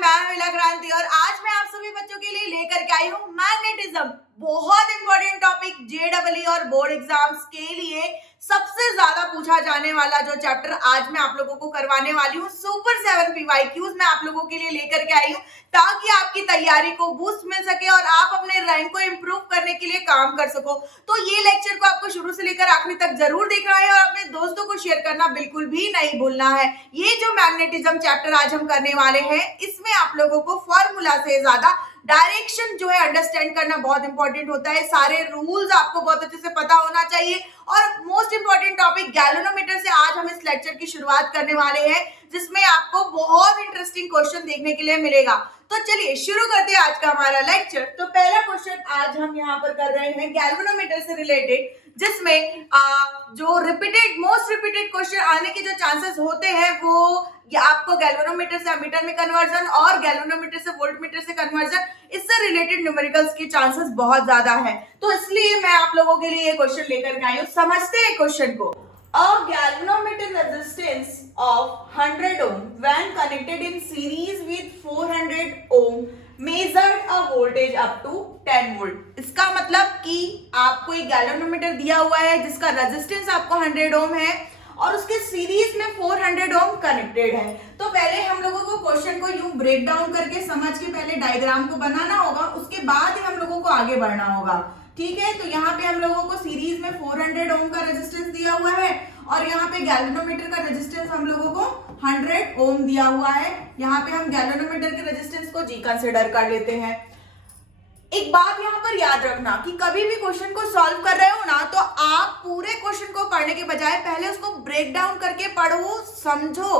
मैं मीला क्रांति और आज मैं आप सभी बच्चों के लिए लेकर के आई हूँ मैग्नेटिज्म। बहुत इंपॉर्टेंट टॉपिक जेईई और बोर्ड एग्जाम्स के लिए सबसे ज्यादा पूछा जाने वाला जो चैप्टर आज मैं आप लोगों को करवाने वाली हूँ, सुपर 7 पीवाईक्यूज मैं आप लोगों के लिए लेकर के आई हूँ ताकि आपकी तैयारी को बूस्ट मिल सके और आप अपने रैंक को इंप्रूव करने के लिए काम कर सको। तो ये लेक्चर को आपको शुरू से लेकर आखिरी तक जरूर देखना है और अपने दोस्तों को शेयर करना बिल्कुल भी नहीं भूलना है। ये जो मैग्नेटिज्म चैप्टर आज हम करने वाले हैं इसमें आप लोगों को फॉर्मूला से ज्यादा डायरेक्शन जो है अंडरस्टैंड करना बहुत इंपॉर्टेंट होता है। सारे रूल्स आपको बहुत अच्छे से पता होना चाहिए और मोस्ट इंपॉर्टेंट टॉपिक गैल्वेनोमीटर से आज हम इस लेक्चर की शुरुआत करने वाले हैं जिसमें आपको बहुत इंटरेस्टिंग क्वेश्चन देखने के लिए मिलेगा। तो चलिए शुरू करते हैं आज का हमारा लेक्चर। तो पहला क्वेश्चन आज हम यहाँ पर कर रहे हैं गैल्वेनोमीटर से रिलेटेड, जिसमें जो मोस्ट रिपीटेड क्वेश्चन आने के जो चांसेस होते हैं वो या आपको गैल्वेनोमीटर से अमीटर में कन्वर्जन और गैल्वेनोमीटर से वोल्टमीटर से कन्वर्जन, इससे रिलेटेड न्यूमेरिकल्स के चांसेस बहुत ज्यादा है। तो इसलिए मैं आप लोगों के लिए ये क्वेश्चन लेकर के आई हूँ। समझते हैं क्वेश्चन को। A galvanometer resistance of 100 ohm when connected in series with 400 ohm measured a voltage up to 10 volt। इसका मतलब कि आपको एक गैल्वेनोमीटर दिया हुआ है जिसका रेजिस्टेंस आपको 100 ओम है और उसके सीरीज में 400 ओम कनेक्टेड है। तो पहले हम लोगों को क्वेश्चन को यूं ब्रेक डाउन करके समझ के पहले डायग्राम को बनाना होगा, उसके बाद ही हम लोगों को आगे बढ़ना होगा। ठीक है, तो यहाँ पे हम लोगों को सीरीज में 400 ओम का रेजिस्टेंस दिया हुआ है और यहाँ पे गैल्वेनोमीटर का रेजिस्टेंस हम लोगों को 100 ओम दिया हुआ है। यहाँ पे हम गैल्वेनोमीटर के रेजिस्टेंस को जी कंसिडर कर लेते हैं। एक बात यहाँ पर याद रखना कि कभी भी क्वेश्चन को सॉल्व कर रहे हो ना तो आप पूरे क्वेश्चन को पढ़ने के बजाय पहले उसको ब्रेक डाउन करके पढ़ो, समझो।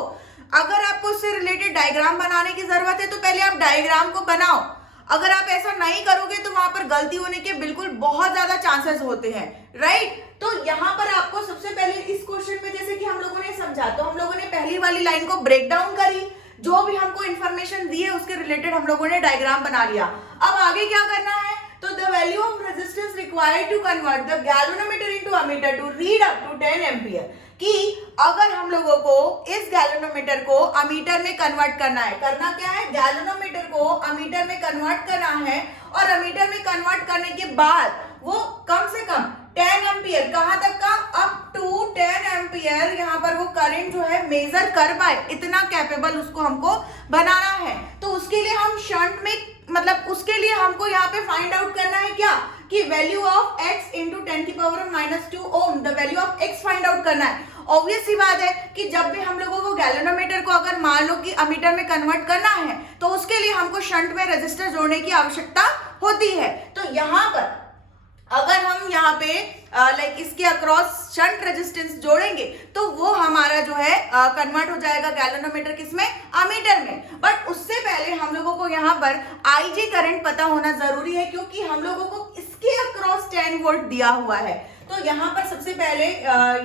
अगर आपको उससे रिलेटेड डायग्राम बनाने की जरूरत है तो पहले आप डायग्राम को बनाओ। अगर आप ऐसा नहीं करोगे तो वहां पर गलती होने के बिल्कुल बहुत ज्यादा चांसेस होते हैं, राइट। तो यहाँ पर आपको सबसे पहले इस क्वेश्चन में जैसे कि हम लोगों ने समझा तो हम लोगों ने पहली वाली लाइन को ब्रेक डाउन करी, जो भी हमको इंफॉर्मेशन दी है उसके रिलेटेड हम लोगों ने डायग्राम बना लिया। अब आगे क्या करना है, तो the value of resistance required to convert the galvanometer into ammeter to read up to 10 ampere, कि अगर हम लोगों को इस गैल्वेनोमीटर को अमीटर में कन्वर्ट करना है, करना क्या है, गैल्वेनोमीटर को अमीटर में कन्वर्ट करना है और अमीटर में कन्वर्ट करने के बाद वो कम से कम 10 एम्पियर, कहां तक का, अप टू 10 एम्पियर यहाँ पर वो करंट जो है मेजर कर पाए, इतना कैपेबल उसको हमको बनाना है। तो उसके लिए हम शंट में मतलब उसके लिए हमको यहाँ पे फाइंड आउट करना है क्या, कि value of x into 10⁻⁻2 ohm, the value of x find out करना है। ऑब्वियस सी बात है कि जब भी हम लोगों को गैल्वेनोमीटर को अगर मान लो कि अमीटर में कन्वर्ट करना है तो उसके लिए हमको शंट में रेजिस्टर जोड़ने की आवश्यकता होती है। तो यहाँ पर अगर हम यहाँ पे लाइक इसके अक्रॉस शंट रेजिस्टेंस जोड़ेंगे तो वो हमारा जो है कन्वर्ट हो जाएगा गैल्वेनोमीटर किसमें, अमीटर में। बट उससे पहले हम लोगों को यहाँ पर आईजी करंट पता होना जरूरी है क्योंकि हम लोगों को इसके अक्रॉस 10 वोल्ट दिया हुआ है। तो यहाँ पर सबसे पहले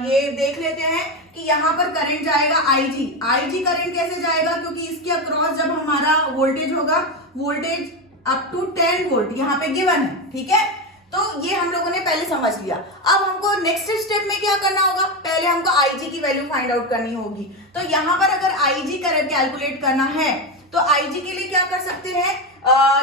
ये देख लेते हैं कि यहाँ पर करंट जाएगा आईजी करंट कैसे जाएगा, क्योंकि इसके अक्रॉस जब हमारा वोल्टेज होगा, वोल्टेज अप टू 10 वोल्ट यहाँ पे गिवन है, ठीक है। तो ये हम लोगों ने पहले समझ लिया। अब हमको नेक्स्ट स्टेप में क्या करना होगा, पहले हमको आईजी की वैल्यू फाइंड आउट करनी होगी। तो यहाँ पर अगर आईजी करंट कैलकुलेट करना है तो आईजी के लिए क्या कर सकते हैं,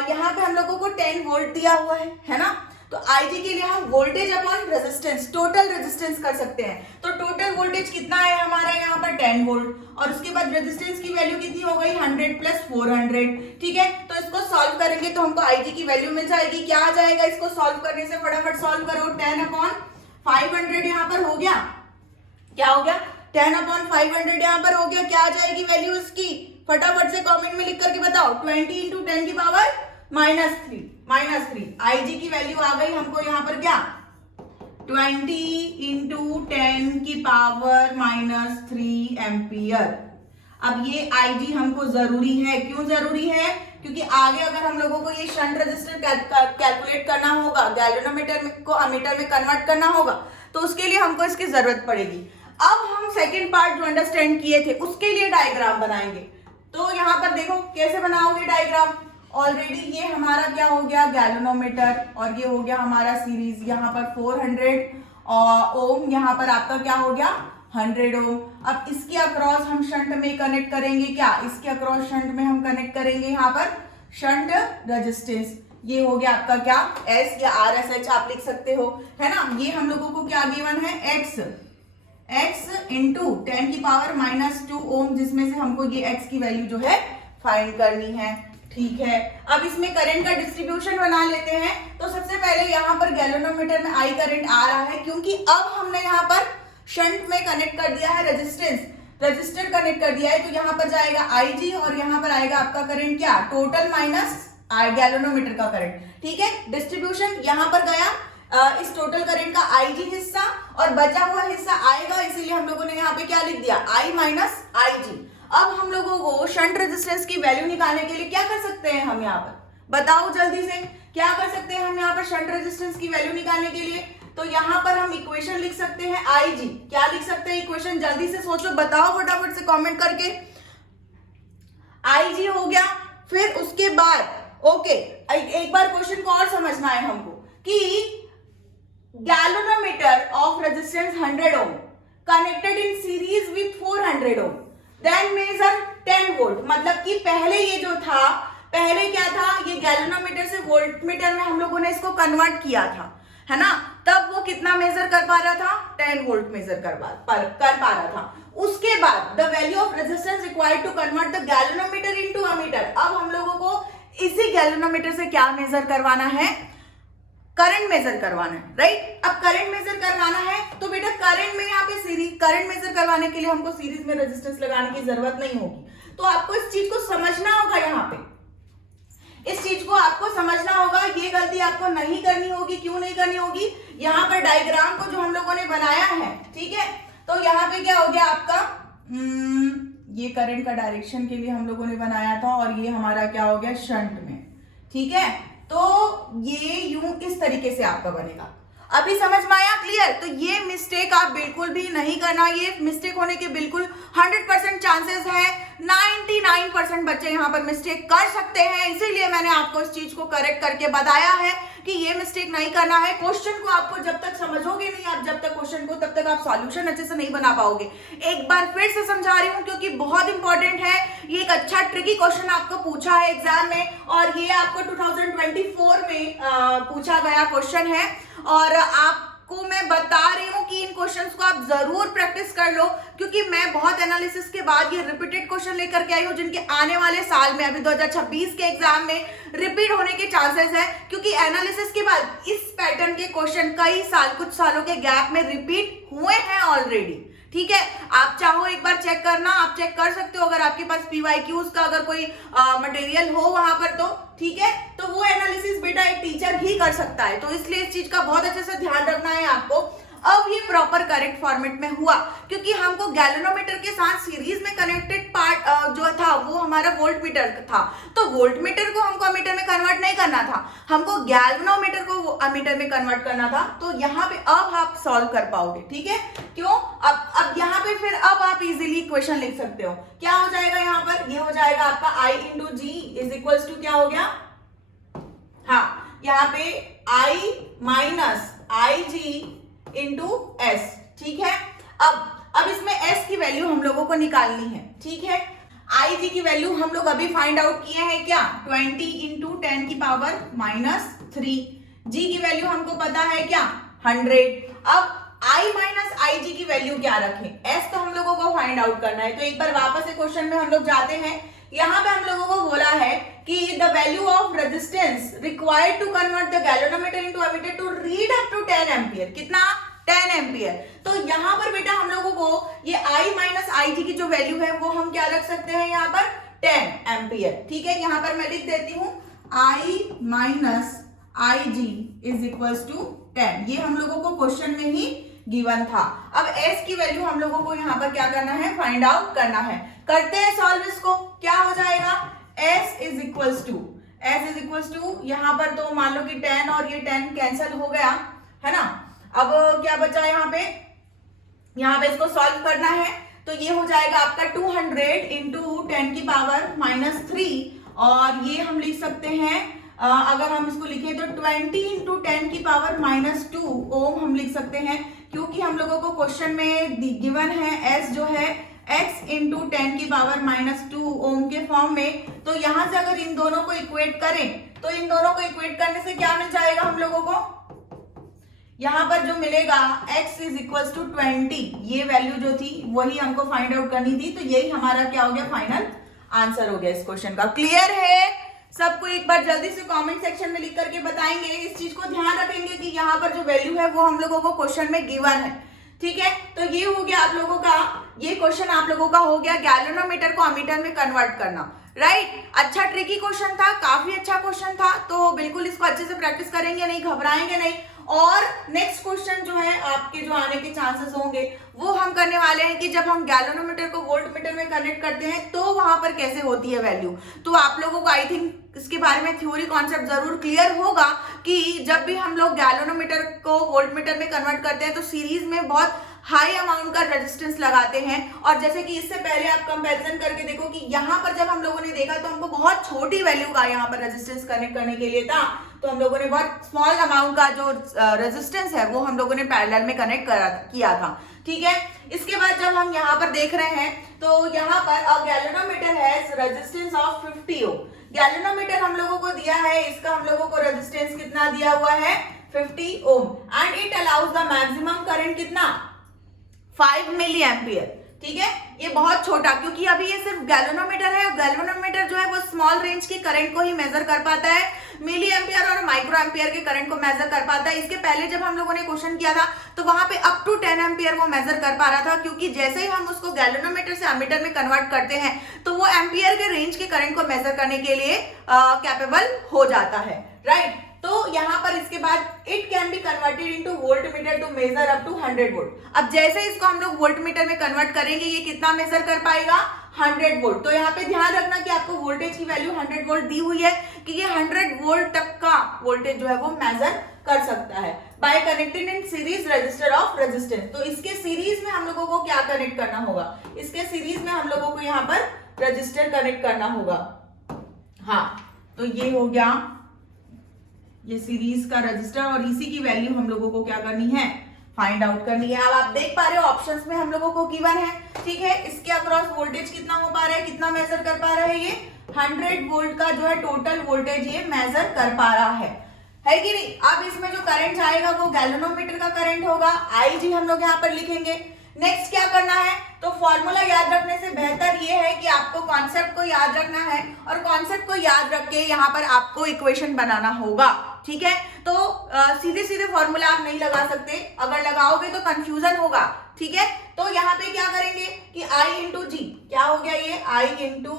यहाँ पे हम लोगों को 10 वोल्ट दिया हुआ है ना। तो आईजी के लिए हम voltage upon resistance, total resistance कर सकते हैं। तो टोटल वोल्टेज कितना है हमारा यहाँ पर 10 वोल्ट और उसके बाद रेजिस्टेंस की वैल्यू कितनी हो गई, 100 प्लस 400, ठीक है। तो इसको सॉल्व करेंगे तो हमको आईजी की वैल्यू मिल जाएगी। क्या आ जाएगा इसको सॉल्व करने से, फटाफट सॉल्व करो। 10/500 यहाँ पर हो गया, क्या हो गया, 10/500 यहाँ पर हो गया। क्या आ जाएगी वैल्यू इसकी, फटाफट से कॉमेंट में लिख करके बताओ। 20 इंटू 10 की पावर -3 आईजी की वैल्यू आ गई हमको यहाँ पर क्या, 20 इंटू 10 की पावर -3 एम्पियर। अब ये आईजी हमको जरूरी है, क्यों जरूरी है, क्योंकि आगे अगर हम लोगों को ये शंट रेजिस्टर कैलकुलेट करना होगा, गैल्वेनोमीटर को अमीटर में कन्वर्ट करना होगा, तो उसके लिए हमको इसकी जरूरत पड़ेगी। अब हम सेकेंड पार्ट जो अंडरस्टैंड किए थे उसके लिए डायग्राम बनाएंगे। तो यहाँ पर देखो कैसे बनाओगे डायग्राम। ऑलरेडी ये हमारा क्या हो गया, गैल्वेनोमीटर, और ये हो गया हमारा सीरीज, यहाँ पर 400 ओम, यहाँ पर आपका क्या हो गया 100 ओम। अब इसके अक्रॉस हम शंट में कनेक्ट करेंगे क्या, इसके अक्रॉस शंट में हम कनेक्ट करेंगे यहाँ पर शंट रेजिस्टेंस। ये हो गया आपका क्या, एस या आर एस एच आप लिख सकते हो, है ना। ये हम लोगों को क्या गिवन है, एक्स इंटू 10 की पावर -2 ओम, जिसमें से हमको ये एक्स की वैल्यू जो है फाइंड करनी है। ठीक है, अब इसमें करंट का डिस्ट्रीब्यूशन बना लेते हैं। तो सबसे पहले यहाँ पर गैल्वेनोमीटर में आई करंट आ रहा है, क्योंकि अब हमने यहाँ पर शंट में कनेक्ट कर दिया है रजिस्टर कनेक्ट कर दिया है, तो यहाँ पर जाएगा IG और यहाँ पर आएगा आपका करंट क्या, टोटल माइनस गैल्वेनोमीटर का करंट। ठीक है, डिस्ट्रीब्यूशन यहाँ पर गया, इस टोटल करंट का IG हिस्सा और बचा हुआ हिस्सा आएगा, इसीलिए हम लोगों ने यहाँ पे क्या लिख दिया, I माइनस IG। अब हम लोगों को शंट रेजिस्टेंस की वैल्यू निकालने के लिए क्या कर सकते हैं हम यहाँ पर, बताओ जल्दी से, क्या कर सकते हैं हम यहाँ पर शंट रेजिस्टेंस की वैल्यू निकालने के लिए। तो यहाँ पर हम इक्वेशन लिख सकते हैं IG। क्या लिख सकते हैं इक्वेशन, जल्दी से सोचो, बताओ फटाफट से कमेंट करके। IG हो गया, फिर उसके बाद ओके, एक बार क्वेश्चन को और समझना है हमको कि galvanometer of resistance 100 ohm connected in series with 400 ohm, then measure 10 volt. मतलब कि पहले ये जो था, पहले क्या था, ये गैल्वेनोमीटर से वोल्टमीटर में हम लोगों ने इसको कन्वर्ट किया था, है ना। तब वो कितना मेजर कर पा रहा था, 10 वोल्ट मेजर कर पा रहा था। उसके बाद the value of resistance required to convert the galvanometer into ammeter. अब हम लोगों को इसी गैल्वेनोमीटर से क्या मेजर करवाना है, करंट मेजर करवाना है, राइट। अब करंट मेजर करवाना है तो बेटा करंट में यहाँ पे सीरीज, करंट मेजर करवाने के लिए हमको सीरीज में रेजिस्टेंस लगाने की जरूरत नहीं होगी। तो आपको इस चीज को समझना होगा, यहाँ पे इस चीज को आपको समझना होगा। ये गलती आपको नहीं करनी होगी। क्यों नहीं करनी होगी, यहाँ पर डायग्राम को जो हम लोगों ने बनाया है, ठीक है, तो यहाँ पे क्या हो गया आपका, ये करंट का डायरेक्शन के लिए हम लोगों ने बनाया था और ये हमारा क्या हो गया, शंट में। ठीक है, तो ये यूं इस तरीके से आपका बनेगा। अभी समझ में आया, क्लियर। तो ये मिस्टेक आप बिल्कुल भी नहीं करना, ये मिस्टेक होने के बिल्कुल 100% चांसेस है। 99% बच्चे यहाँ पर मिस्टेक कर सकते हैं, इसीलिए मैंने आपको इस चीज को करेक्ट करके बताया है कि ये मिस्टेक नहीं करना है। क्वेश्चन को आपको जब तक समझोगे नहीं आप, जब तक क्वेश्चन को, तब तक आप सॉल्यूशन अच्छे से नहीं बना पाओगे। एक बार फिर से समझा रही हूँ क्योंकि बहुत इंपॉर्टेंट है। ये एक अच्छा ट्रिकी क्वेश्चन आपको पूछा है एग्जाम में और ये आपको 2024 में पूछा गया क्वेश्चन है और आपको मैं बता रही हूँ कि इन क्वेश्चंस को आप जरूर प्रैक्टिस कर लो, क्योंकि मैं बहुत एनालिसिस के बाद ये रिपीटेड क्वेश्चन लेकर के आई हूँ जिनके आने वाले साल में, अभी 2026 के एग्जाम में रिपीट होने के चांसेस है, क्योंकि एनालिसिस के बाद इस पैटर्न के क्वेश्चन कई साल, कुछ सालों के गैप में रिपीट हुए हैं ऑलरेडी। ठीक है, आप चाहो एक बार चेक करना, आप चेक कर सकते हो अगर आपके पास PYQs का अगर कोई मटेरियल हो वहां पर, तो ठीक है, तो वो एनालिसिस बेटा एक टीचर ही कर सकता है। तो इसलिए इस चीज का बहुत अच्छे से ध्यान रखना है आपको। अब ये प्रॉपर करेक्ट फॉर्मेट में हुआ क्योंकि हमको गैल्वेनोमीटर के साथ सीरीज में कनेक्टेड पार्ट जो था वो हमारा वोल्ट मीटर था, तो वोल्ट मीटर को हमको अमीटर में कन्वर्ट नहीं करना था, हमको गैल्वेनोमीटर को अमीटर में कन्वर्ट करना था। तो यहाँ पे अब आप सॉल्व कर पाओगे, ठीक है, क्यों, अब यहाँ पे फिर अब आप इजीली इक्वेशन लिख सकते हो। क्या हो जाएगा यहाँ पर, ये हो जाएगा आपका I × G is equals to क्या हो गया, हाँ, यहाँ पे I minus IG into S, ठीक है। अब इसमें S की वैल्यू हम लोगों को निकालनी है, ठीक है। IG की वैल्यू हम लोग अभी फाइंड आउट किए हैं क्या, 20 इंटू 10 की पावर -3। G की वैल्यू हमको पता है क्या, 100। अब I माइनस IG की वैल्यू क्या रखें, S तो हम लोगों को फाइंड आउट करना है। तो एक बार वापस से क्वेश्चन में हम लोग जाते हैं। यहाँ पे हम लोगों को बोला है कि the value of resistance required to convert the galvanometer into ammeter to read up to 10 ampere, कितना, 10 एम्पियर। तो यहाँ पर बेटा हम लोगों को ये I माइनस IG की जो वैल्यू है वो हम क्या रख सकते हैं यहाँ पर, 10 एम्पियर, ठीक है। यहाँ पर मैं लिख देती हूँ I minus IG is equals to 10, ये हम लोगों को क्वेश्चन में ही गिवन था। अब S की वैल्यू हम लोगों को यहाँ पर क्या करना है, फाइंड आउट करना है। करते हैं सॉल्व इसको, क्या हो जाएगा, S इज इक्वल्स टू यहाँ पर तो मान लो कि 10 और ये 10 कैंसिल हो गया, है ना। अब क्या बचा यहाँ पे इसको सॉल्व करना है। तो ये हो जाएगा आपका 200 इंटू 10 की पावर -3 और ये हम लिख सकते हैं, अगर हम इसको लिखें तो 20 इंटू 10 की पावर -2 ओम हम लिख सकते हैं, क्योंकि हम लोगों को क्वेश्चन में गिवन है s जो है x इंटू 10 की पावर -2 ओम के फॉर्म में। तो यहां से अगर इन दोनों को इक्वेट करें तो इन दोनों को इक्वेट करने से क्या मिल जाएगा हम लोगों को, यहां पर जो मिलेगा x इज इक्वल टू 20, ये वैल्यू जो थी वही हमको फाइंड आउट करनी थी। तो यही हमारा क्या हो गया, फाइनल आंसर हो गया इस क्वेश्चन का। क्लियर है सबको? एक बार जल्दी से कमेंट सेक्शन में लिख करके बताएंगे। इस चीज को ध्यान रखेंगे कि यहाँ पर जो वैल्यू है वो हम लोगों को क्वेश्चन में गिवन है, ठीक है। तो ये हो गया आप लोगों का, ये क्वेश्चन आप लोगों का हो गया गैल्वेनोमीटर को अमीटर में कन्वर्ट करना, राइट। अच्छा ट्रिकी क्वेश्चन था, काफी अच्छा क्वेश्चन था, तो बिल्कुल इसको अच्छे से प्रैक्टिस करेंगे, नहीं घबराएंगे नहीं। और नेक्स्ट क्वेश्चन जो है आपके जो आने के चांसेस होंगे वो हम करने वाले हैं कि जब हम गैल्वेनोमीटर को वोल्टमीटर में कनेक्ट करते हैं तो वहां पर कैसे होती है वैल्यू। तो आप लोगों को आई थिंक इसके बारे में थ्योरी कॉन्सेप्ट जरूर क्लियर होगा कि जब भी हम लोग गैल्वेनोमीटर को वोल्टमीटर में कन्वर्ट करते हैं तो सीरीज में बहुत हाई अमाउंट का रेजिस्टेंस लगाते हैं। और जैसे कि इससे पहले आप कंपैरिजन करके देखो कि यहाँ पर जब हम लोगों ने देखा तो हमको बहुत छोटी वैल्यू का यहाँ पर रेजिस्टेंस कनेक्ट करने के लिए था, तो हम लोगों ने बहुत स्मॉल अमाउंट का जो रेजिस्टेंस है वो हम लोगों ने पैरेलल में कनेक्ट किया था, ठीक है। इसके बाद जब हम यहाँ पर देख रहे हैं तो यहाँ पर a galvanometer has resistance of 50 ohm. Galvanometer हम लोगों को दिया है, इसका हम लोगों को रेजिस्टेंस कितना दिया हुआ है, 50 ohm, and it allows the maximum current कितना, 5 मिली एम्पियर, ठीक है। ये बहुत छोटा, क्योंकि अभी ये सिर्फ गैल्वेनोमीटर है और गैल्वेनोमीटर जो है वो स्मॉल रेंज के करंट को ही मेजर कर पाता है, मिली एम्पियर और माइक्रो एम्पियर के करंट को मेजर कर पाता है। इसके पहले जब हम लोगों ने क्वेश्चन किया था तो वहां पे अप टू 10 एम्पियर वो मेजर कर पा रहा था, क्योंकि जैसे ही हम उसको गैल्वेनोमीटर से अमीटर में कन्वर्ट करते हैं तो वो एम्पियर के रेंज के करंट को मेजर करने के लिए कैपेबल हो जाता है, राइट। तो यहाँ पर इसके बाद it can be converted into voltmeter to measure up to 100 volt. अब जैसे इसको हम लोग वोल्टमीटर में कन्वर्ट करेंगे ये कितना मेजर कर पाएगा, 100 वोल्ट। तो यहाँ पे ध्यान रखना कि आपको वोल्टेज की वैल्यू 100 वोल्ट दी हुई है कि ये 100 वोल्ट तक का वोल्टेज जो है वो मेजर कर सकता है by connected in series resistor of resistance. तो इसके सीरीज में हम लोगों को क्या कनेक्ट करना होगा, इसके सीरीज में हम लोगों को यहाँ पर रजिस्टर कनेक्ट करना होगा। हाँ, तो ये हो गया ये सीरीज का रजिस्टर, और इसी की वैल्यू हम लोगों को क्या करनी है, फाइंड आउट करनी है। अब आप देख पा रहे हो ऑप्शंस में हम लोगों को गिवन है, ठीक है। इसके अक्रॉस वोल्टेज कितना हो पा रहा है, कितना मेजर कर पा रहा है, ये 100 वोल्ट का जो है टोटल वोल्टेज ये मेजर कर पा रहा है कि नहीं। अब इसमें जो करंट आएगा वो गैल्वेनोमीटर का करंट होगा, IG हम लोग यहाँ पर लिखेंगे। नेक्स्ट क्या करना है, तो फॉर्मूला याद रखने से बेहतर ये है कि आपको कॉन्सेप्ट को याद रखना है, और कॉन्सेप्ट को याद रख के यहाँ पर आपको इक्वेशन बनाना होगा, ठीक है। तो सीधे सीधे फॉर्मूला आप नहीं लगा सकते, अगर लगाओगे तो कंफ्यूजन होगा, ठीक है। तो यहाँ पे क्या करेंगे कि I इंटू जी, क्या हो गया ये I into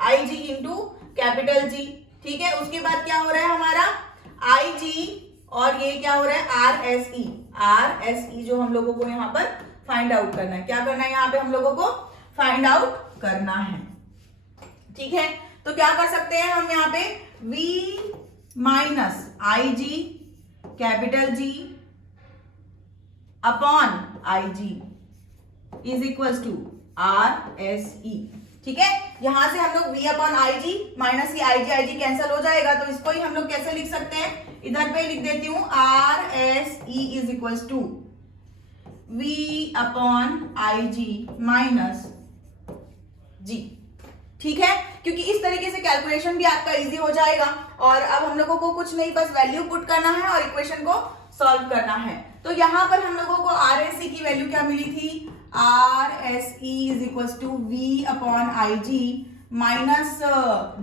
I G into capital G, ठीक है। उसके बाद क्या हो रहा है हमारा IG, और ये क्या हो रहा है RSE जो हम लोगों को यहाँ पर फाइंड आउट करना है। क्या करना है यहाँ पे हम लोगों को फाइंड आउट करना है, ठीक है। तो क्या कर सकते हैं हम यहाँ पे V minus IG capital G upon IG is equal to RSE, ठीक है। यहां से हम लोग V upon IG minus IG cancel हो जाएगा, तो इसको ही हम लोग कैसे लिख सकते हैं, इधर पे लिख देती हूं RSE is equal to V upon IG minus G, ठीक है। क्योंकि इस तरीके से कैलकुलेशन भी आपका इजी हो जाएगा। और अब हम लोगों को कुछ नहीं, बस वैल्यू पुट करना है और इक्वेशन को सॉल्व करना है। तो यहाँ पर हम लोगों को RSE की वैल्यू क्या मिली थी, RSE is equal to V upon IG minus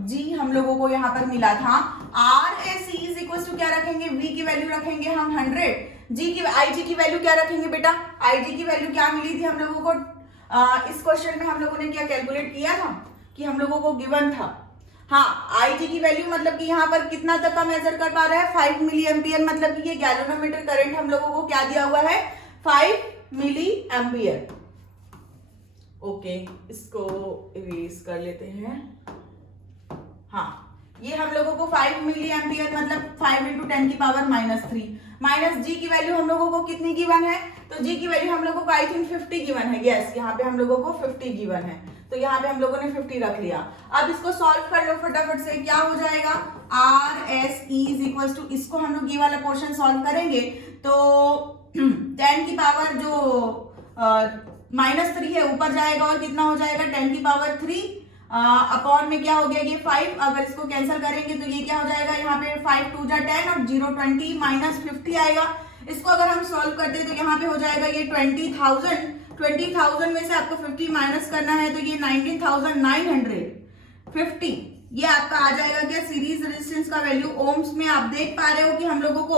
G हम लोगों को यहाँ पर मिला था। RSE इज इक्वल टू क्या रखेंगे, V की वैल्यू रखेंगे हम 100, IG की वैल्यू क्या रखेंगे बेटा, IG की वैल्यू क्या मिली थी हम लोगों को, इस क्वेश्चन में हम लोगों ने क्या कैलकुलेट किया था कि हम लोगों को गिवन था। हाँ, IG की वैल्यू मतलब कि यहाँ पर कितना तक का मेजर कर पा रहा है, 5 मिली एम्पियर, मतलब कि ये गैल्वेनोमीटर करंट हम लोगों को क्या दिया हुआ है, 5 मिली एम्पियर। ओके, इसको इरेज कर लेते हैं। हाँ, ये हम लोगों को 5 मिली एम्पियर मतलब 5 इंटू 10 की पावर -3 माइनस G की वैल्यू हम लोगों को कितनी गिवन है, तो G की वैल्यू हम लोगों को आई थिंक 50 गिवन है। यस, यहाँ पे हम लोगों को 50 गिवन है, तो यहाँ पे हम लोगों ने 50 रख लिया। अब इसको सॉल्व कर लो फटाफट से, क्या हो जाएगा RSE इज इक्वल टू, इसको हम लोग ये वाला पोर्शन सॉल्व करेंगे तो 10 की पावर जो -3 है ऊपर जाएगा और कितना हो जाएगा 10 की पावर 3 अपॉन में क्या हो गया ये 5। अगर इसको कैंसिल करेंगे तो ये क्या हो जाएगा, यहाँ पे 5 2 जा 10 और 0 20 -50 आएगा। इसको अगर हम सॉल्व करते हैं तो यहाँ पे हो जाएगा ये 20,000 में से आपको 50 माइनस करना है तो ये 19,950 ये आपका आ जाएगा क्या सीरीज रेजिस्टेंस का वैल्यू ओम्स में। आप देख पा रहे हो कि हम लोगों को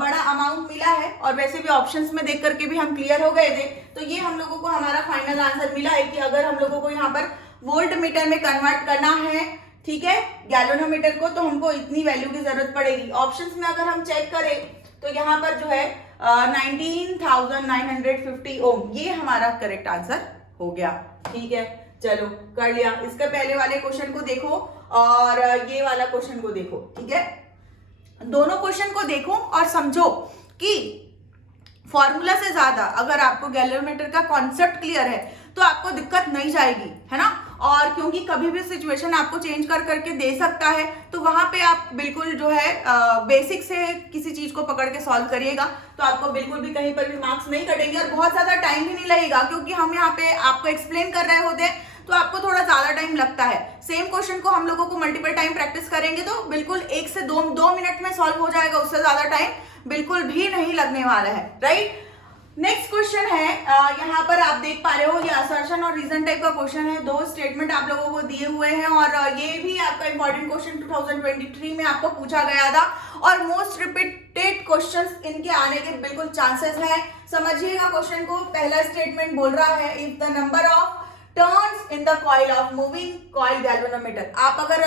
बड़ा अमाउंट मिला है और वैसे भी ऑप्शंस में देख करके भी हम क्लियर हो गए थे। तो ये हम लोगों को हमारा फाइनल आंसर मिला है कि अगर हम लोगों को यहाँ पर वोल्ट मीटर में कन्वर्ट करना है, ठीक है, गैलोनोमीटर को, तो हमको इतनी वैल्यू की जरूरत पड़ेगी। ऑप्शंस में अगर हम चेक करें तो यहाँ पर जो है 19,950 ओम, ये हमारा करेक्ट आंसर हो गया। ठीक है, चलो कर लिया। इसके पहले वाले क्वेश्चन को देखो और ये वाला क्वेश्चन को देखो। ठीक है, दोनों क्वेश्चन को देखो और समझो कि फॉर्मूला से ज्यादा अगर आपको गैलोमीटर का कॉन्सेप्ट क्लियर है तो आपको दिक्कत नहीं जाएगी, है ना। और क्योंकि कभी भी सिचुएशन आपको चेंज कर करके दे सकता है तो वहां पे आप बिल्कुल जो है बेसिक से किसी चीज को पकड़ के सॉल्व करिएगा तो आपको बिल्कुल भी कहीं पर भी मार्क्स नहीं कटेंगे और बहुत ज्यादा टाइम भी नहीं लगेगा, क्योंकि हम यहाँ पे आपको एक्सप्लेन कर रहे होते हैं तो आपको थोड़ा ज्यादा टाइम लगता है। सेम क्वेश्चन को हम लोगों को मल्टीपल टाइम प्रैक्टिस करेंगे तो बिल्कुल 1 से 2 मिनट में सॉल्व हो जाएगा, उससे ज्यादा टाइम बिल्कुल भी नहीं लगने वाला है, राइट। नेक्स्ट क्वेश्चन है, यहाँ पर आप देख पा रहे हो ये असर्शन और रीजन टाइप का क्वेश्चन है। 2 स्टेटमेंट आप लोगों को दिए हुए हैं और ये भी आपका इंपॉर्टेंट क्वेश्चन 2023 में आपको पूछा गया था और मोस्ट रिपीटेड क्वेश्चंस इनके आने के बिल्कुल चांसेस हैं। समझिएगा क्वेश्चन को। पहला स्टेटमेंट बोल रहा है if the number of turns in the coil of moving coil galvanometer. आप अगर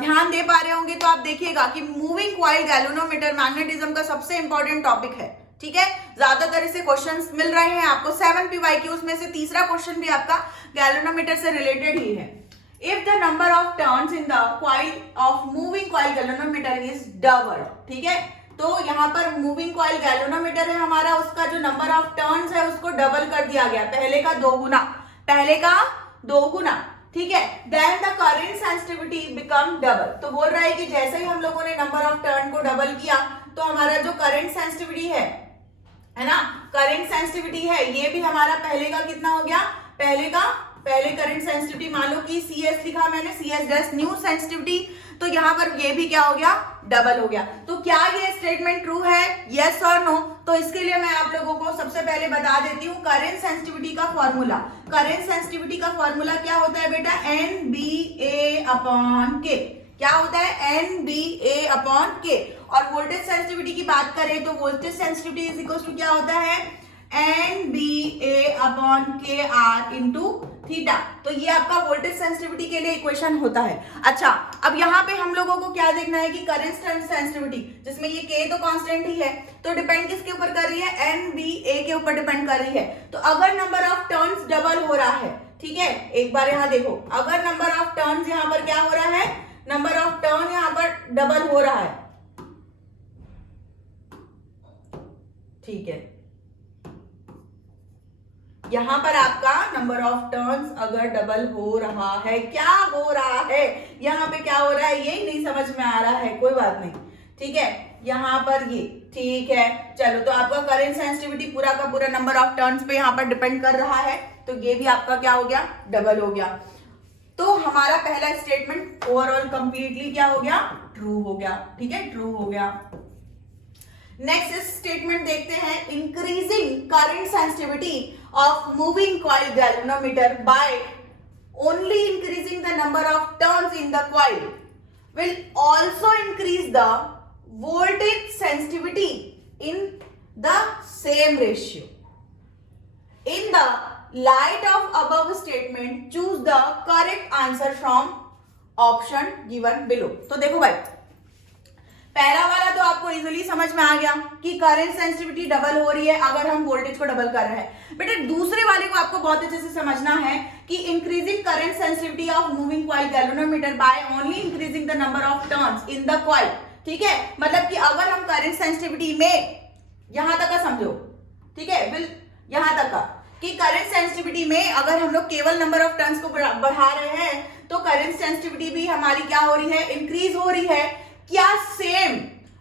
ध्यान दे पा रहे होंगे तो आप देखिएगा कि मूविंग कॉइल गैल्वेनोमीटर मैग्नेटिज्म का सबसे इंपॉर्टेंट टॉपिक है, ठीक है। ज्यादातर इसे क्वेश्चंस मिल रहे हैं आपको 7 PYQs में से तीसरा क्वेश्चन भी आपका गैल्वेनोमीटर से रिलेटेड ही है। If the number of turns in the coil of moving coil galvanometer is double, ठीक है, तो यहाँ पर मूविंग कॉइल गैल्वेनोमीटर है हमारा, उसका जो नंबर ऑफ टर्न्स है उसको डबल कर दिया गया, पहले का 2 गुना, ठीक है। Then the current sensitivity become double. तो बोल रहा है कि जैसे ही हम लोगों ने नंबर ऑफ टर्न को डबल किया तो हमारा जो करंट सेंसिटिविटी है ना, करंट सेंसिटिविटी है ये भी हमारा पहले का कितना हो गया, पहले करंट सेंसिटिविटी मान लो कि CS लिखा मैंने, CS डैश न्यू सेंसिटिविटी, तो यहाँ पर ये भी क्या हो गया, डबल हो गया। तो क्या ये स्टेटमेंट ट्रू है, यस और नो? तो इसके लिए मैं आप लोगों को सबसे पहले बता देती हूँ करंट सेंसिटिविटी का फॉर्मूला। करंट सेंसिटिविटी का फॉर्मूला क्या होता है बेटा, NBA/K। क्या होता है, NBA/K। और वोल्टेज सेंसिटिविटी की बात करें तो voltage sensitivity is equal to क्या होता है, NBA/KR इंटू थीटा। तो ये आपका वोल्टेज सेंसिटिविटी के लिए इक्वेशन होता है। अच्छा, अब यहाँ पे हम लोगों को क्या देखना है कि करंट सेंसिटिविटी, जिसमें ये K तो कांस्टेंट ही है, तो डिपेंड किसके ऊपर कर रही है, NBA के ऊपर डिपेंड कर रही है। तो अगर नंबर ऑफ टर्न्स डबल हो रहा है, ठीक है, एक बार यहाँ देखो, अगर नंबर ऑफ टर्न्स यहाँ पर क्या हो रहा है, नंबर ऑफ टर्न यहाँ पर डबल हो रहा है, ठीक है, यहां पर आपका नंबर ऑफ टर्न्स अगर डबल हो रहा है, क्या हो रहा है यहां पे, क्या हो रहा है ये नहीं समझ में आ रहा है, कोई बात नहीं, ठीक है, यहां पर ये ठीक है। चलो, तो आपका करंट सेंसिटिविटी पूरा का पूरा नंबर ऑफ टर्न्स पे यहां पर डिपेंड कर रहा है, तो ये भी आपका क्या हो गया, डबल हो गया। तो हमारा पहला स्टेटमेंट ओवरऑल कंप्लीटली क्या हो गया, ट्रू हो गया, ठीक है, ट्रू हो गया। नेक्स्ट स्टेटमेंट देखते हैं, increasing current sensitivity of moving coil galvanometer by only increasing the number of turns in the coil will also increase the voltage sensitivity in the same ratio. In the light of above statement, choose the correct answer from option given below. तो देखो भाई, पहला वाला तो आपको easily समझ में आ गया कि करंट सेंसिटिविटी डबल हो रही है अगर हम वोल्टेज को डबल कर रहे हैं। बेटा दूसरे वाले को आपको बहुत अच्छे से समझना है कि increasing current sensitivity of moving coil galvanometer by only increasing the number of turns in the coil, ठीक है, मतलब कि अगर हम करंट सेंसिटिविटी में, यहां तक का समझो, ठीक है, यहां तक का कि करंट सेंसिटिविटी में अगर हम लोग केवल नंबर ऑफ टर्न्स को बढ़ा रहे हैं तो करंट सेंसिटिविटी भी हमारी क्या हो रही है, इंक्रीज हो रही है। क्या same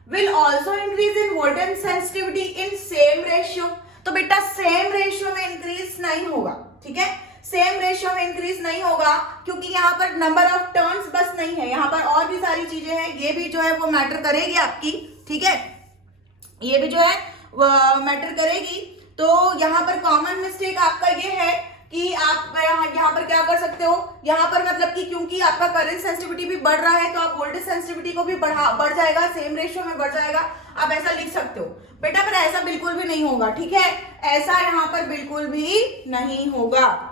will also increase in voltage sensitivity in same ratio. तो बेटा सेम रेशियो में इंक्रीज नहीं होगा, ठीक है, सेम रेशियो में इंक्रीज नहीं होगा, क्योंकि यहाँ पर नंबर ऑफ टर्न्स बस नहीं है, यहाँ पर और भी सारी चीजें हैं, ये भी जो है वो मैटर करेगी आपकी, ठीक है, ये भी जो है मैटर करेगी। तो यहाँ पर कॉमन मिस्टेक आपका ये है कि आप यहाँ पर क्या कर सकते हो, यहाँ पर मतलब कि क्योंकि आपका करंट सेंसिटिविटी भी बढ़ रहा है तो आप वोल्टेज सेंसिटिविटी को भी बढ़ जाएगा, सेम रेशियो में बढ़ जाएगा, आप ऐसा लिख सकते हो बेटा, पर ऐसा बिल्कुल भी नहीं होगा, ठीक है, ऐसा यहाँ पर बिल्कुल भी नहीं होगा।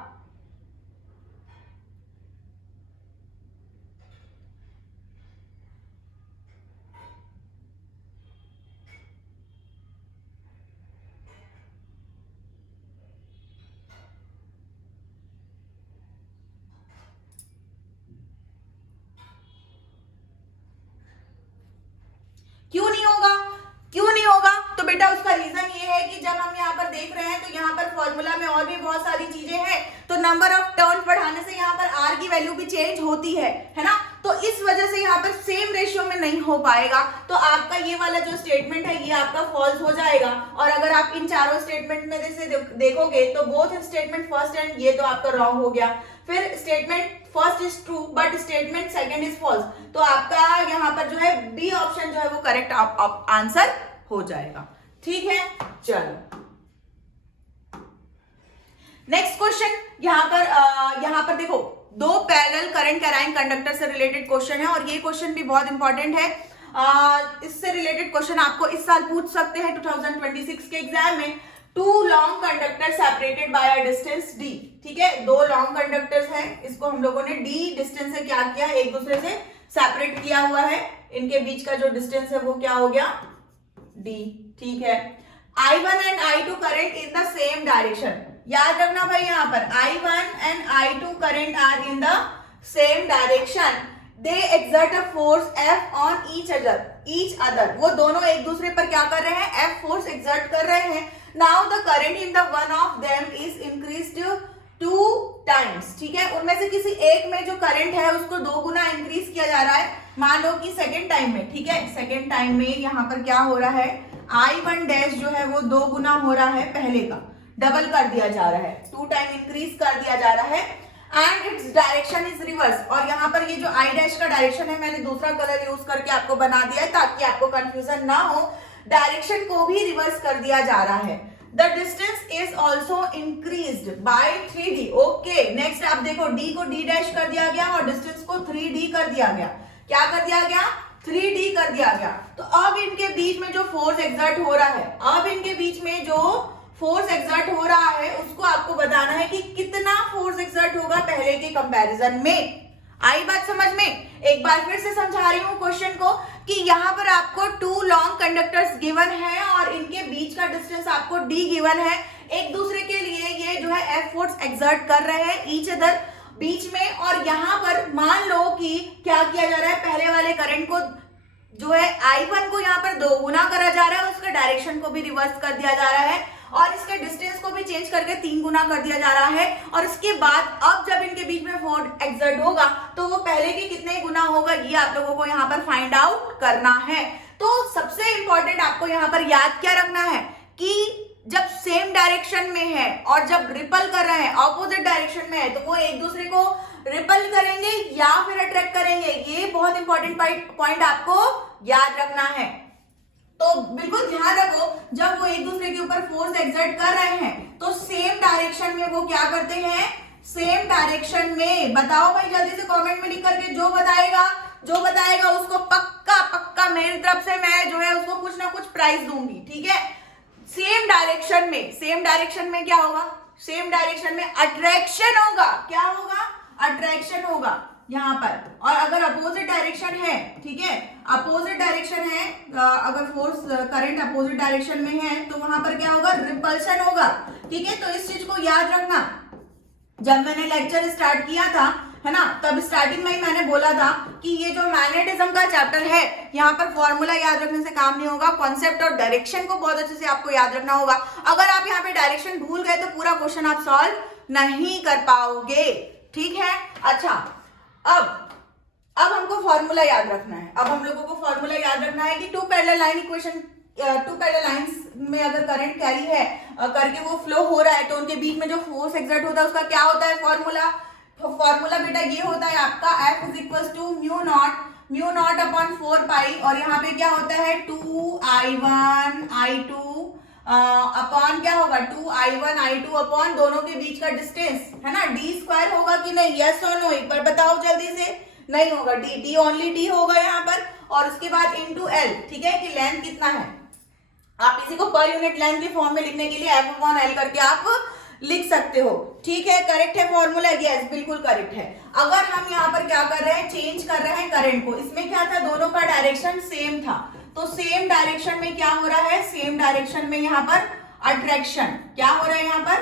क्यों नहीं होगा, क्यों नहीं होगा? तो बेटा उसका रीजन ये है कि जब हम यहाँ पर देख रहे हैं तो यहाँ पर फॉर्मूला में और भी बहुत सारी चीजें हैं, तो नंबर ऑफ टर्न बढ़ाने से यहाँ पर आर की वैल्यू भी चेंज होती है ना, तो इस वजह से यहाँ पर सेम रेशियो में नहीं हो पाएगा। तो आपका ये वाला जो स्टेटमेंट है ये आपका फॉल्स हो जाएगा। और अगर आप इन चारों स्टेटमेंट में से देखोगे तो बोथ स्टेटमेंट फर्स्ट एंड ये तो आपका रॉन्ग हो गया, फिर statement first is true but statement second is false, तो आपका यहाँ पर जो है बी ऑप्शन जो है वो करेक्ट आंसर हो जाएगा, ठीक है। चलो नेक्स्ट क्वेश्चन, यहाँ पर देखो दो पैरेलल करंट कैराइन कंडक्टर से रिलेटेड क्वेश्चन है और ये क्वेश्चन भी बहुत इंपॉर्टेंट है। इससे रिलेटेड क्वेश्चन आपको इस साल पूछ सकते हैं 2026 के एग्जाम में। Two long conductor separated by a distance d, ठीक है, दो लॉन्ग कंडक्टर्स हैं, इसको हम लोगों ने d डिस्टेंस से क्या किया, एक दूसरे से सेपरेट किया हुआ है, इनके बीच का जो डिस्टेंस है वो क्या हो गया d, ठीक है। I1 and I2 current in the same direction, याद रखना भाई यहाँ पर I1 and I2 current are in the same direction, they exert a force F on each other, वो दोनों एक दूसरे पर क्या कर रहे हैं, F फोर्स एक्सर्ट कर रहे हैं। Now the current in the one of them is increased 2 times, ठीक है, उनमें से किसी एक में जो करंट है उसको 2 गुना इंक्रीज किया जा रहा है, मान लो कि सेकेंड टाइम में, ठीक है, सेकेंड टाइम में यहाँ पर क्या हो रहा है, I1 डैश जो है वो 2 गुना हो रहा है, पहले का डबल कर दिया जा रहा है, 2 टाइम इंक्रीज कर दिया जा रहा है, and its direction is reverse. और यहाँ पर ये जो I डैश का डायरेक्शन है मैंने दूसरा कलर यूज करके आपको बना दिया है ताकि आपको कंफ्यूजन ना हो, डायरेक्शन को भी रिवर्स कर दिया जा रहा है। The distance is also increased by 3d, okay. Next आप देखो d को d डैश कर दिया गया और डिस्टेंस को 3d कर दिया गया, क्या कर दिया गया, 3d कर दिया गया। तो अब इनके बीच में जो फोर्स एक्सर्ट हो रहा है, अब इनके बीच में जो फोर्स एक्सर्ट हो रहा है उसको आपको बताना है कि कितना फोर्स एक्सर्ट होगा पहले के कंपैरिजन में। आई बात समझ में? एक बार फिर से समझा रही हूँ क्वेश्चन को कि यहाँ पर आपको 2 लॉन्ग कंडक्टर्स गिवन है और इनके बीच का डिस्टेंस आपको d गिवन है, एक दूसरे के लिए ये जो है F फोर्स एक्सर्ट कर रहे हैं ईच अदर बीच में, और यहाँ पर मान लो कि क्या किया जा रहा है, पहले वाले करंट को जो है I1 को यहाँ पर 2 गुना करा जा रहा है, उसका डायरेक्शन को भी रिवर्स कर दिया जा रहा है और इसके डिस्टेंस को भी चेंज करके 3 गुना कर दिया जा रहा है। और इसके बाद अब जब इनके बीच में फोर्स एक्सर्ट होगा तो वो पहले के कितने गुना होगा ये आप लोगों को यहाँ पर फाइंड आउट करना है। तो सबसे इंपॉर्टेंट आपको यहाँ पर याद क्या रखना है कि जब सेम डायरेक्शन में है और जब रिपल कर रहे हैं ऑपोजिट डायरेक्शन में है तो वो एक दूसरे को रिपल करेंगे या फिर अट्रैक्ट करेंगे, ये बहुत इंपॉर्टेंट पॉइंट आपको याद रखना है। तो बिल्कुल ध्यान रखो, जब वो एक दूसरे के ऊपर फोर्स एक्सर्ट कर रहे हैं तो सेम डायरेक्शन में वो क्या करते हैं, सेम डायरेक्शन में, बताओ भाई जल्दी से कमेंट में लिख करके, जो बताएगा उसको पक्का मेरी तरफ से मैं जो है उसको कुछ ना कुछ प्राइज दूंगी, ठीक है। सेम डायरेक्शन में क्या होगा, सेम डायरेक्शन में अट्रैक्शन होगा, क्या होगा, अट्रैक्शन होगा यहाँ पर। और अगर अपोजिट डायरेक्शन है, ठीक है, अपोजिट डायरेक्शन है, अगर फोर्स करंट अपोजिट डायरेक्शन में है तो वहां पर क्या होगा, रिपल्शन होगा, ठीक है। तो इस चीज को याद रखना, जब मैंने लेक्चर स्टार्ट किया था है ना, तब स्टार्टिंग में ही मैंने बोला था कि ये जो मैग्नेटिज्म का चैप्टर है यहाँ पर फॉर्मूला याद रखने से काम नहीं होगा, कॉन्सेप्ट और डायरेक्शन को बहुत अच्छे से आपको याद रखना होगा। अगर आप यहाँ पे डायरेक्शन भूल गए तो पूरा क्वेश्चन आप सॉल्व नहीं कर पाओगे, ठीक है। अच्छा अब हमको फॉर्मूला याद रखना है। अब हम लोगों को फॉर्मूला याद रखना है कि टू पैरेलल लाइन में अगर करंट कैरी है करके वो फ्लो हो रहा है तो उनके बीच में जो फोर्स एक्सर्ट होता है उसका क्या होता है फॉर्मूला। फॉर्मूला बेटा ये होता है आपका F is equal to mu not upon 4 pi, और यहाँ पे क्या होता है 2I1 I2 अपॉन क्या होगा 2I1 I2 अपॉन दोनों के बीच का डिस्टेंस है ना, d स्क्वायर होगा कि नहीं, यस और नो, एक बार बताओ जल्दी से। नहीं होगा, d ओनली d होगा यहाँ पर, और उसके बाद इनटू L, ठीक है, कि लेंथ कितना है। आप इसी को पर यूनिट लेंथ के फॉर्म में लिखने के लिए F अपॉन L करके आप लिख सकते हो, ठीक है। करेक्ट है फॉर्मूला, यस बिल्कुल करेक्ट है। अगर हम यहाँ पर क्या कर रहे हैं, चेंज कर रहे हैं करंट को, इसमें क्या था, दोनों का डायरेक्शन सेम था, तो सेम डायरेक्शन में क्या हो रहा है, सेम डायरेक्शन में यहाँ पर अट्रैक्शन, क्या हो रहा है यहाँ पर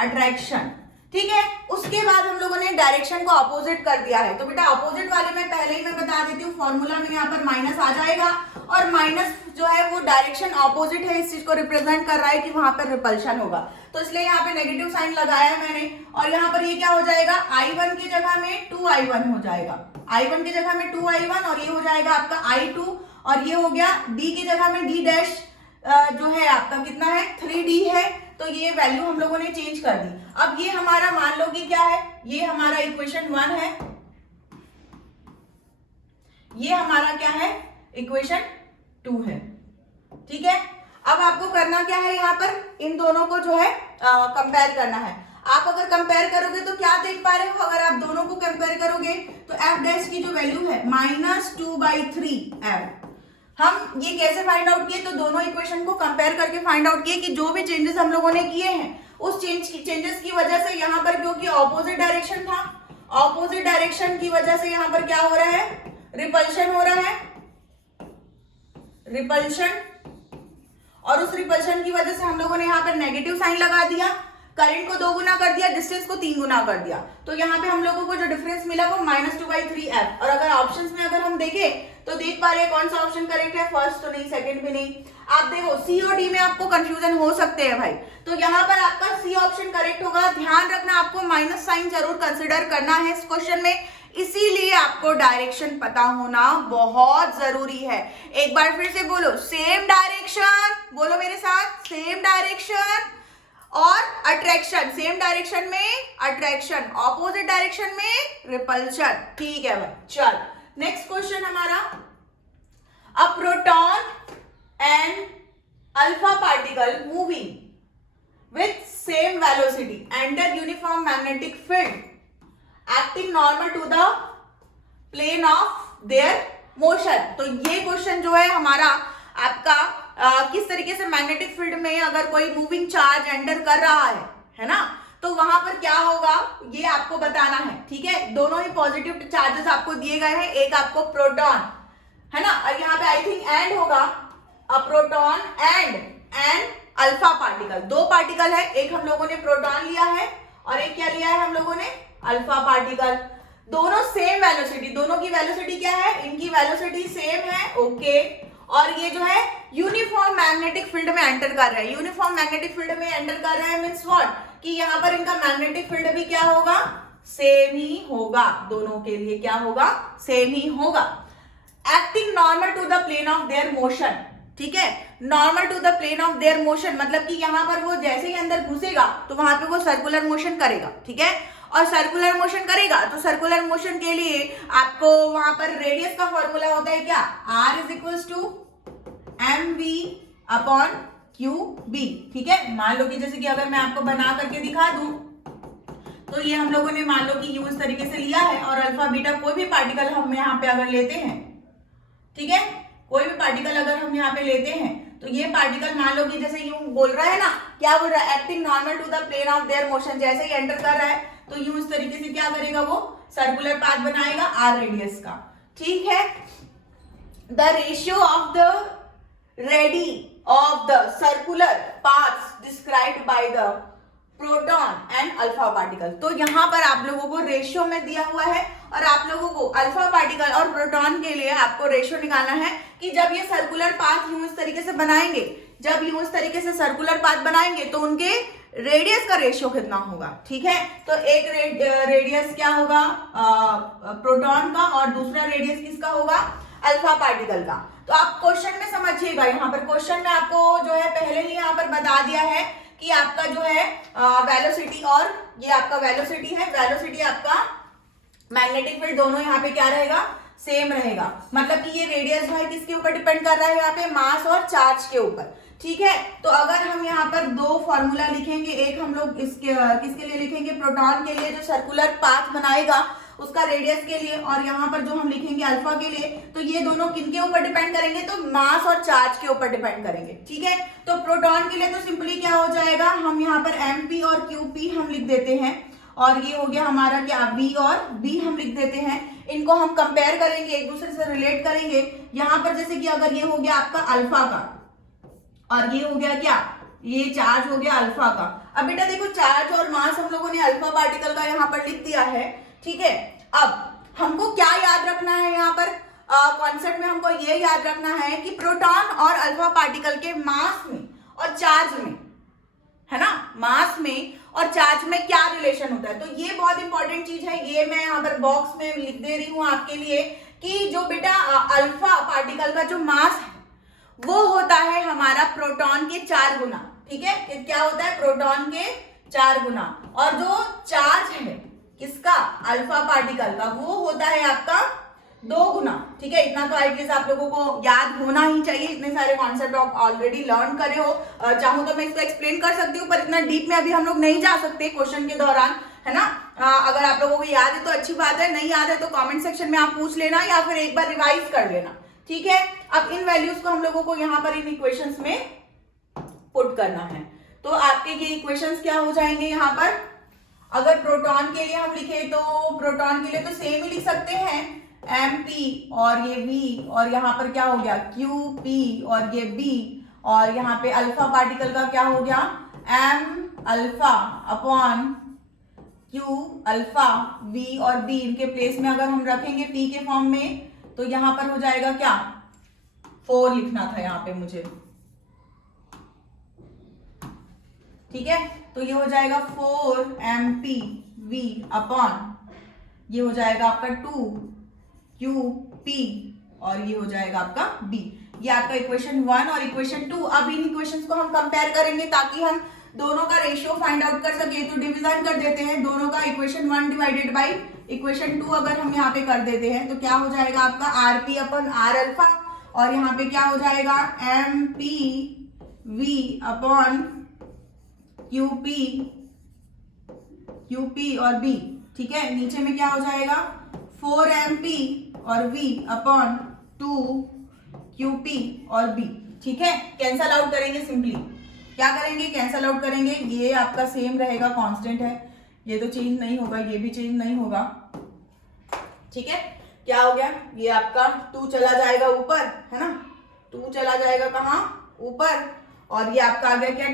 अट्रैक्शन, ठीक है। उसके बाद हम लोगों ने डायरेक्शन को अपोजिट कर दिया है, तो बेटा अपोजिट वाले में पहले ही मैं बता देती हूँ फॉर्मूला में यहाँ पर माइनस आ जाएगा, और माइनस जो है वो डायरेक्शन अपोजिट है, इस चीज को रिप्रेजेंट कर रहा है कि वहां पर रिपल्शन होगा, तो इसलिए यहाँ पे नेगेटिव साइन लगाया है मैंने। और यहाँ पर ये क्या हो जाएगा, I1 की जगह में 2I1 हो जाएगा, I1 की जगह में 2I1, और ये हो जाएगा आपका I2, और ये हो गया D की जगह में D डैश जो है आपका कितना है 3D है, तो ये वैल्यू हम लोगों ने चेंज कर दी। अब ये हमारा मान लो कि क्या है, ये हमारा इक्वेशन 1 है, ये हमारा क्या है इक्वेशन 2 है, ठीक है। अब आपको करना क्या है, यहाँ पर इन दोनों को जो है कंपेयर करना है। आप अगर कंपेयर करोगे तो क्या देख पा रहे हो, अगर आप दोनों को कंपेयर करोगे तो एफ डैश की जो वैल्यू है -2/3 एफ। हम ये कैसे फाइंड आउट किए, तो दोनों इक्वेशन को कंपेयर करके फाइंड आउट किए कि जो भी चेंजेस हम लोगों ने किए हैं उस चेंजेस की वजह से यहाँ पर, क्योंकि ऑपोजिट डायरेक्शन था, ऑपोजिट डायरेक्शन की वजह से यहाँ पर क्या हो रहा है, रिपल्शन हो रहा है, रिपल्शन, और उस रिपल्शन की वजह से हम लोगों ने यहाँ पर नेगेटिव साइन लगा दिया, करंट को 2 गुना कर दिया, डिस्टेंस को 3 गुना कर दिया, तो यहाँ पे हम लोगों को जो डिफरेंस मिला वो -2/3 एफ। और अगर ऑप्शंस में अगर हम देखें तो देख पा रहे हैं कौन सा ऑप्शन करेक्ट है, फर्स्ट तो नहीं, सेकंड भी नहीं। आप देखो सी और डी में आपको कंफ्यूजन हो सकते हैं भाई, तो यहाँ पर आपका सी ऑप्शन करेक्ट होगा। ध्यान रखना, आपको माइनस साइन जरूर कंसिडर करना है इस क्वेश्चन में, इसीलिए आपको डायरेक्शन पता होना बहुत जरूरी है। एक बार फिर से बोलो, सेम डायरेक्शन, बोलो मेरे साथ, सेम डायरेक्शन और अट्रैक्शन, सेम डायरेक्शन में अट्रैक्शन, ऑपोजिट डायरेक्शन में रिपल्शन, ठीक है भाई। चल नेक्स्ट क्वेश्चन हमारा, a proton and alpha particle moving with same velocity enter uniform magnetic field acting normal to the plane of their motion. तो ये क्वेश्चन जो है हमारा आपका किस तरीके से मैग्नेटिक फील्ड में अगर कोई मूविंग चार्ज एंटर कर रहा है ना, तो वहां पर क्या होगा ये आपको बताना है, ठीक है। दोनों ही पॉजिटिव चार्जेस आपको दिए गए हैं, एक आपको प्रोटॉन है ना, और यहाँ पे आई थिंक एंड होगा, अ proton and alpha particle, 2 particle है, एक हम लोगों ने प्रोटॉन लिया है और एक क्या लिया है हम लोगों ने अल्फा पार्टिकल, दोनों सेम वेलोसिटी, दोनों की वेलोसिटी क्या है, इनकी वेलोसिटी सेम है, ओके। और ये जो है यूनिफॉर्म मैग्नेटिक फील्ड में एंटर कर रहा है, यूनिफॉर्म मैग्नेटिक फील्ड में एंटर कर रहा है मींस व्हाट, कि यहाँ पर इनका मैग्नेटिक फील्ड भी क्या होगा, सेम ही होगा, दोनों के लिए क्या होगा, सेम ही होगा। Acting normal to the plane of their motion, ठीक है, normal to the plane of their motion मतलब कि यहाँ पर वो जैसे ही अंदर घुसेगा तो वहां पे वो सर्कुलर मोशन करेगा, ठीक है, और सर्कुलर मोशन करेगा तो सर्कुलर मोशन के लिए आपको वहां पर रेडियस का फॉर्मूला होता है क्या, r is equals to mv/qb, ठीक है। मान लो कि जैसे कि अगर मैं आपको बना करके दिखा दूं तो ये हम लोगों ने मान लो कि u इस तरीके से लिया है, और अल्फा बीटा कोई भी पार्टिकल हम यहाँ पे अगर लेते हैं, ठीक है, कोई भी पार्टिकल अगर हम यहाँ पे लेते हैं तो ये पार्टिकल मान लो कि जैसे यूं बोल रहा है ना, क्या बोल रहा है, acting normal to the plane of their motion, जैसे ही एंटर कर रहा है तो यूं इस तरीके से क्या करेगा, वो सर्कुलर पाथ बनाएगा r रेडियस का, ठीक है। The ratio of the ready of the circular paths described by the proton and alpha particle, तो यहाँ पर आप लोगों को रेशियो में दिया हुआ है, और आप लोगों को अल्फा पार्टिकल और प्रोटॉन के लिए आपको रेशियो निकालना है कि जब ये सर्कुलर पाथ यूं इस तरीके से बनाएंगे, जब यूं इस तरीके से सर्कुलर पाथ बनाएंगे तो उनके रेडियस का रेशियो कितना होगा, ठीक है। तो एक रेडियस क्या होगा प्रोटॉन का और दूसरा रेडियस किसका होगा, अल्फा पार्टिकल का। तो आप क्वेश्चन में समझिएगा, यहाँ पर क्वेश्चन में आपको जो है पहले ही यहाँ पर बता दिया है कि आपका जो है वेलोसिटी और ये आपका वेलोसिटी है, वेलोसिटी आपका मैग्नेटिक फील्ड दोनों यहाँ पे क्या रहेगा, सेम रहेगा। मतलब कि ये रेडियस जो है किसके ऊपर डिपेंड कर रहा है, यहाँ पे मास और चार्ज के ऊपर, ठीक है। तो अगर हम यहाँ पर दो फॉर्मूला लिखेंगे, एक हम लोग इसके किसके लिए लिखेंगे, प्रोटॉन के लिए जो सर्कुलर पाथ बनाएगा उसका रेडियस के लिए, और यहाँ पर जो हम लिखेंगे अल्फा के लिए, तो ये दोनों किनके ऊपर डिपेंड करेंगे, तो मास और चार्ज के ऊपर डिपेंड करेंगे, ठीक है। तो प्रोटॉन के लिए तो सिंपली क्या हो जाएगा, हम यहाँ पर एमपी और क्यूपी हम लिख देते हैं, और ये हो गया हमारा क्या बी और बी हम लिख देते हैं। इनको हम कंपेयर करेंगे, एक दूसरे से रिलेट करेंगे। यहाँ पर जैसे कि अगर ये हो गया आपका अल्फा का और ये हो गया क्या, ये चार्ज हो गया अल्फा का। अब बेटा देखो चार्ज और मास हम लोगों ने अल्फा पार्टिकल का यहाँ पर लिख दिया है, ठीक है। अब हमको क्या याद रखना है, यहाँ पर कॉन्सेप्ट में हमको ये याद रखना है कि प्रोटॉन और अल्फा पार्टिकल के मास में और चार्ज में, है ना, मास में और चार्ज में क्या रिलेशन होता है। तो ये बहुत इंपॉर्टेंट चीज है, ये मैं यहाँ पर बॉक्स में लिख दे रही हूँ आपके लिए कि जो बेटा अल्फा पार्टिकल का जो मास है वो होता है हमारा प्रोटॉन के 4 गुना, ठीक है। क्या होता है, प्रोटॉन के 4 गुना, और जो चार्ज है किसका, अल्फा पार्टिकल का, वो होता है आपका 2 गुना, ठीक है। इतना तो एटलीस्ट आप लोगों को याद होना ही चाहिए, इतने सारे कॉन्सेप्ट आप ऑलरेडी लर्न करे हो। चाहूं तो मैं इसको एक्सप्लेन कर सकती हूँ, पर इतना डीप में अभी हम लोग नहीं जा सकते क्वेश्चन के दौरान, है ना। अगर आप लोगों को याद है तो अच्छी बात है, नहीं याद है तो कमेंट सेक्शन में आप पूछ लेना या फिर एक बार रिवाइज कर लेना, ठीक है। अब इन वैल्यूज को हम लोगों को यहाँ पर इन इक्वेशंस में पुट करना है। तो आपके ये इक्वेशंस क्या हो जाएंगे, यहाँ पर अगर प्रोटॉन के लिए हम लिखे तो प्रोटॉन के लिए तो सेम ही लिख सकते हैं, एमपी और ये वी, और यहाँ पर क्या हो गया क्यूपी और ये बी, और यहाँ पे अल्फा पार्टिकल का क्या हो गया m alpha upon q alpha, v और बी इनके प्लेस में अगर हम रखेंगे पी के फॉर्म में, तो यहां पर हो जाएगा क्या 4 लिखना था यहाँ पे मुझे, ठीक है। तो ये हो जाएगा 4 MP V अपॉन ये हो जाएगा आपका 2 QP और ये हो जाएगा आपका B। ये आपका इक्वेशन 1 और इक्वेशन 2। अब इन इक्वेशंस को हम कंपेयर करेंगे ताकि हम दोनों का रेशियो फाइंड आउट कर सके। तो डिवीजन कर देते हैं दोनों का, इक्वेशन 1 डिवाइडेड बाई इक्वेशन 2 अगर हम यहाँ पे कर देते हैं तो क्या हो जाएगा आपका RP अपॉन R अल्फा, और यहाँ पे क्या हो जाएगा MP V अपॉन QP और B, ठीक है। नीचे में क्या हो जाएगा 4 MP और V अपॉन 2 QP और B, ठीक है। कैंसल आउट करेंगे, सिंपली क्या करेंगे कैंसल आउट करेंगे, ये आपका सेम रहेगा, कांस्टेंट है, ये तो चेंज नहीं होगा, ये भी चेंज नहीं होगा, ठीक है। क्या हो गया, ये आपका 2 चला जाएगा ऊपर, है ना, 2 चला जाएगा कहाँ ऊपर, और ये आपका आ गया क्या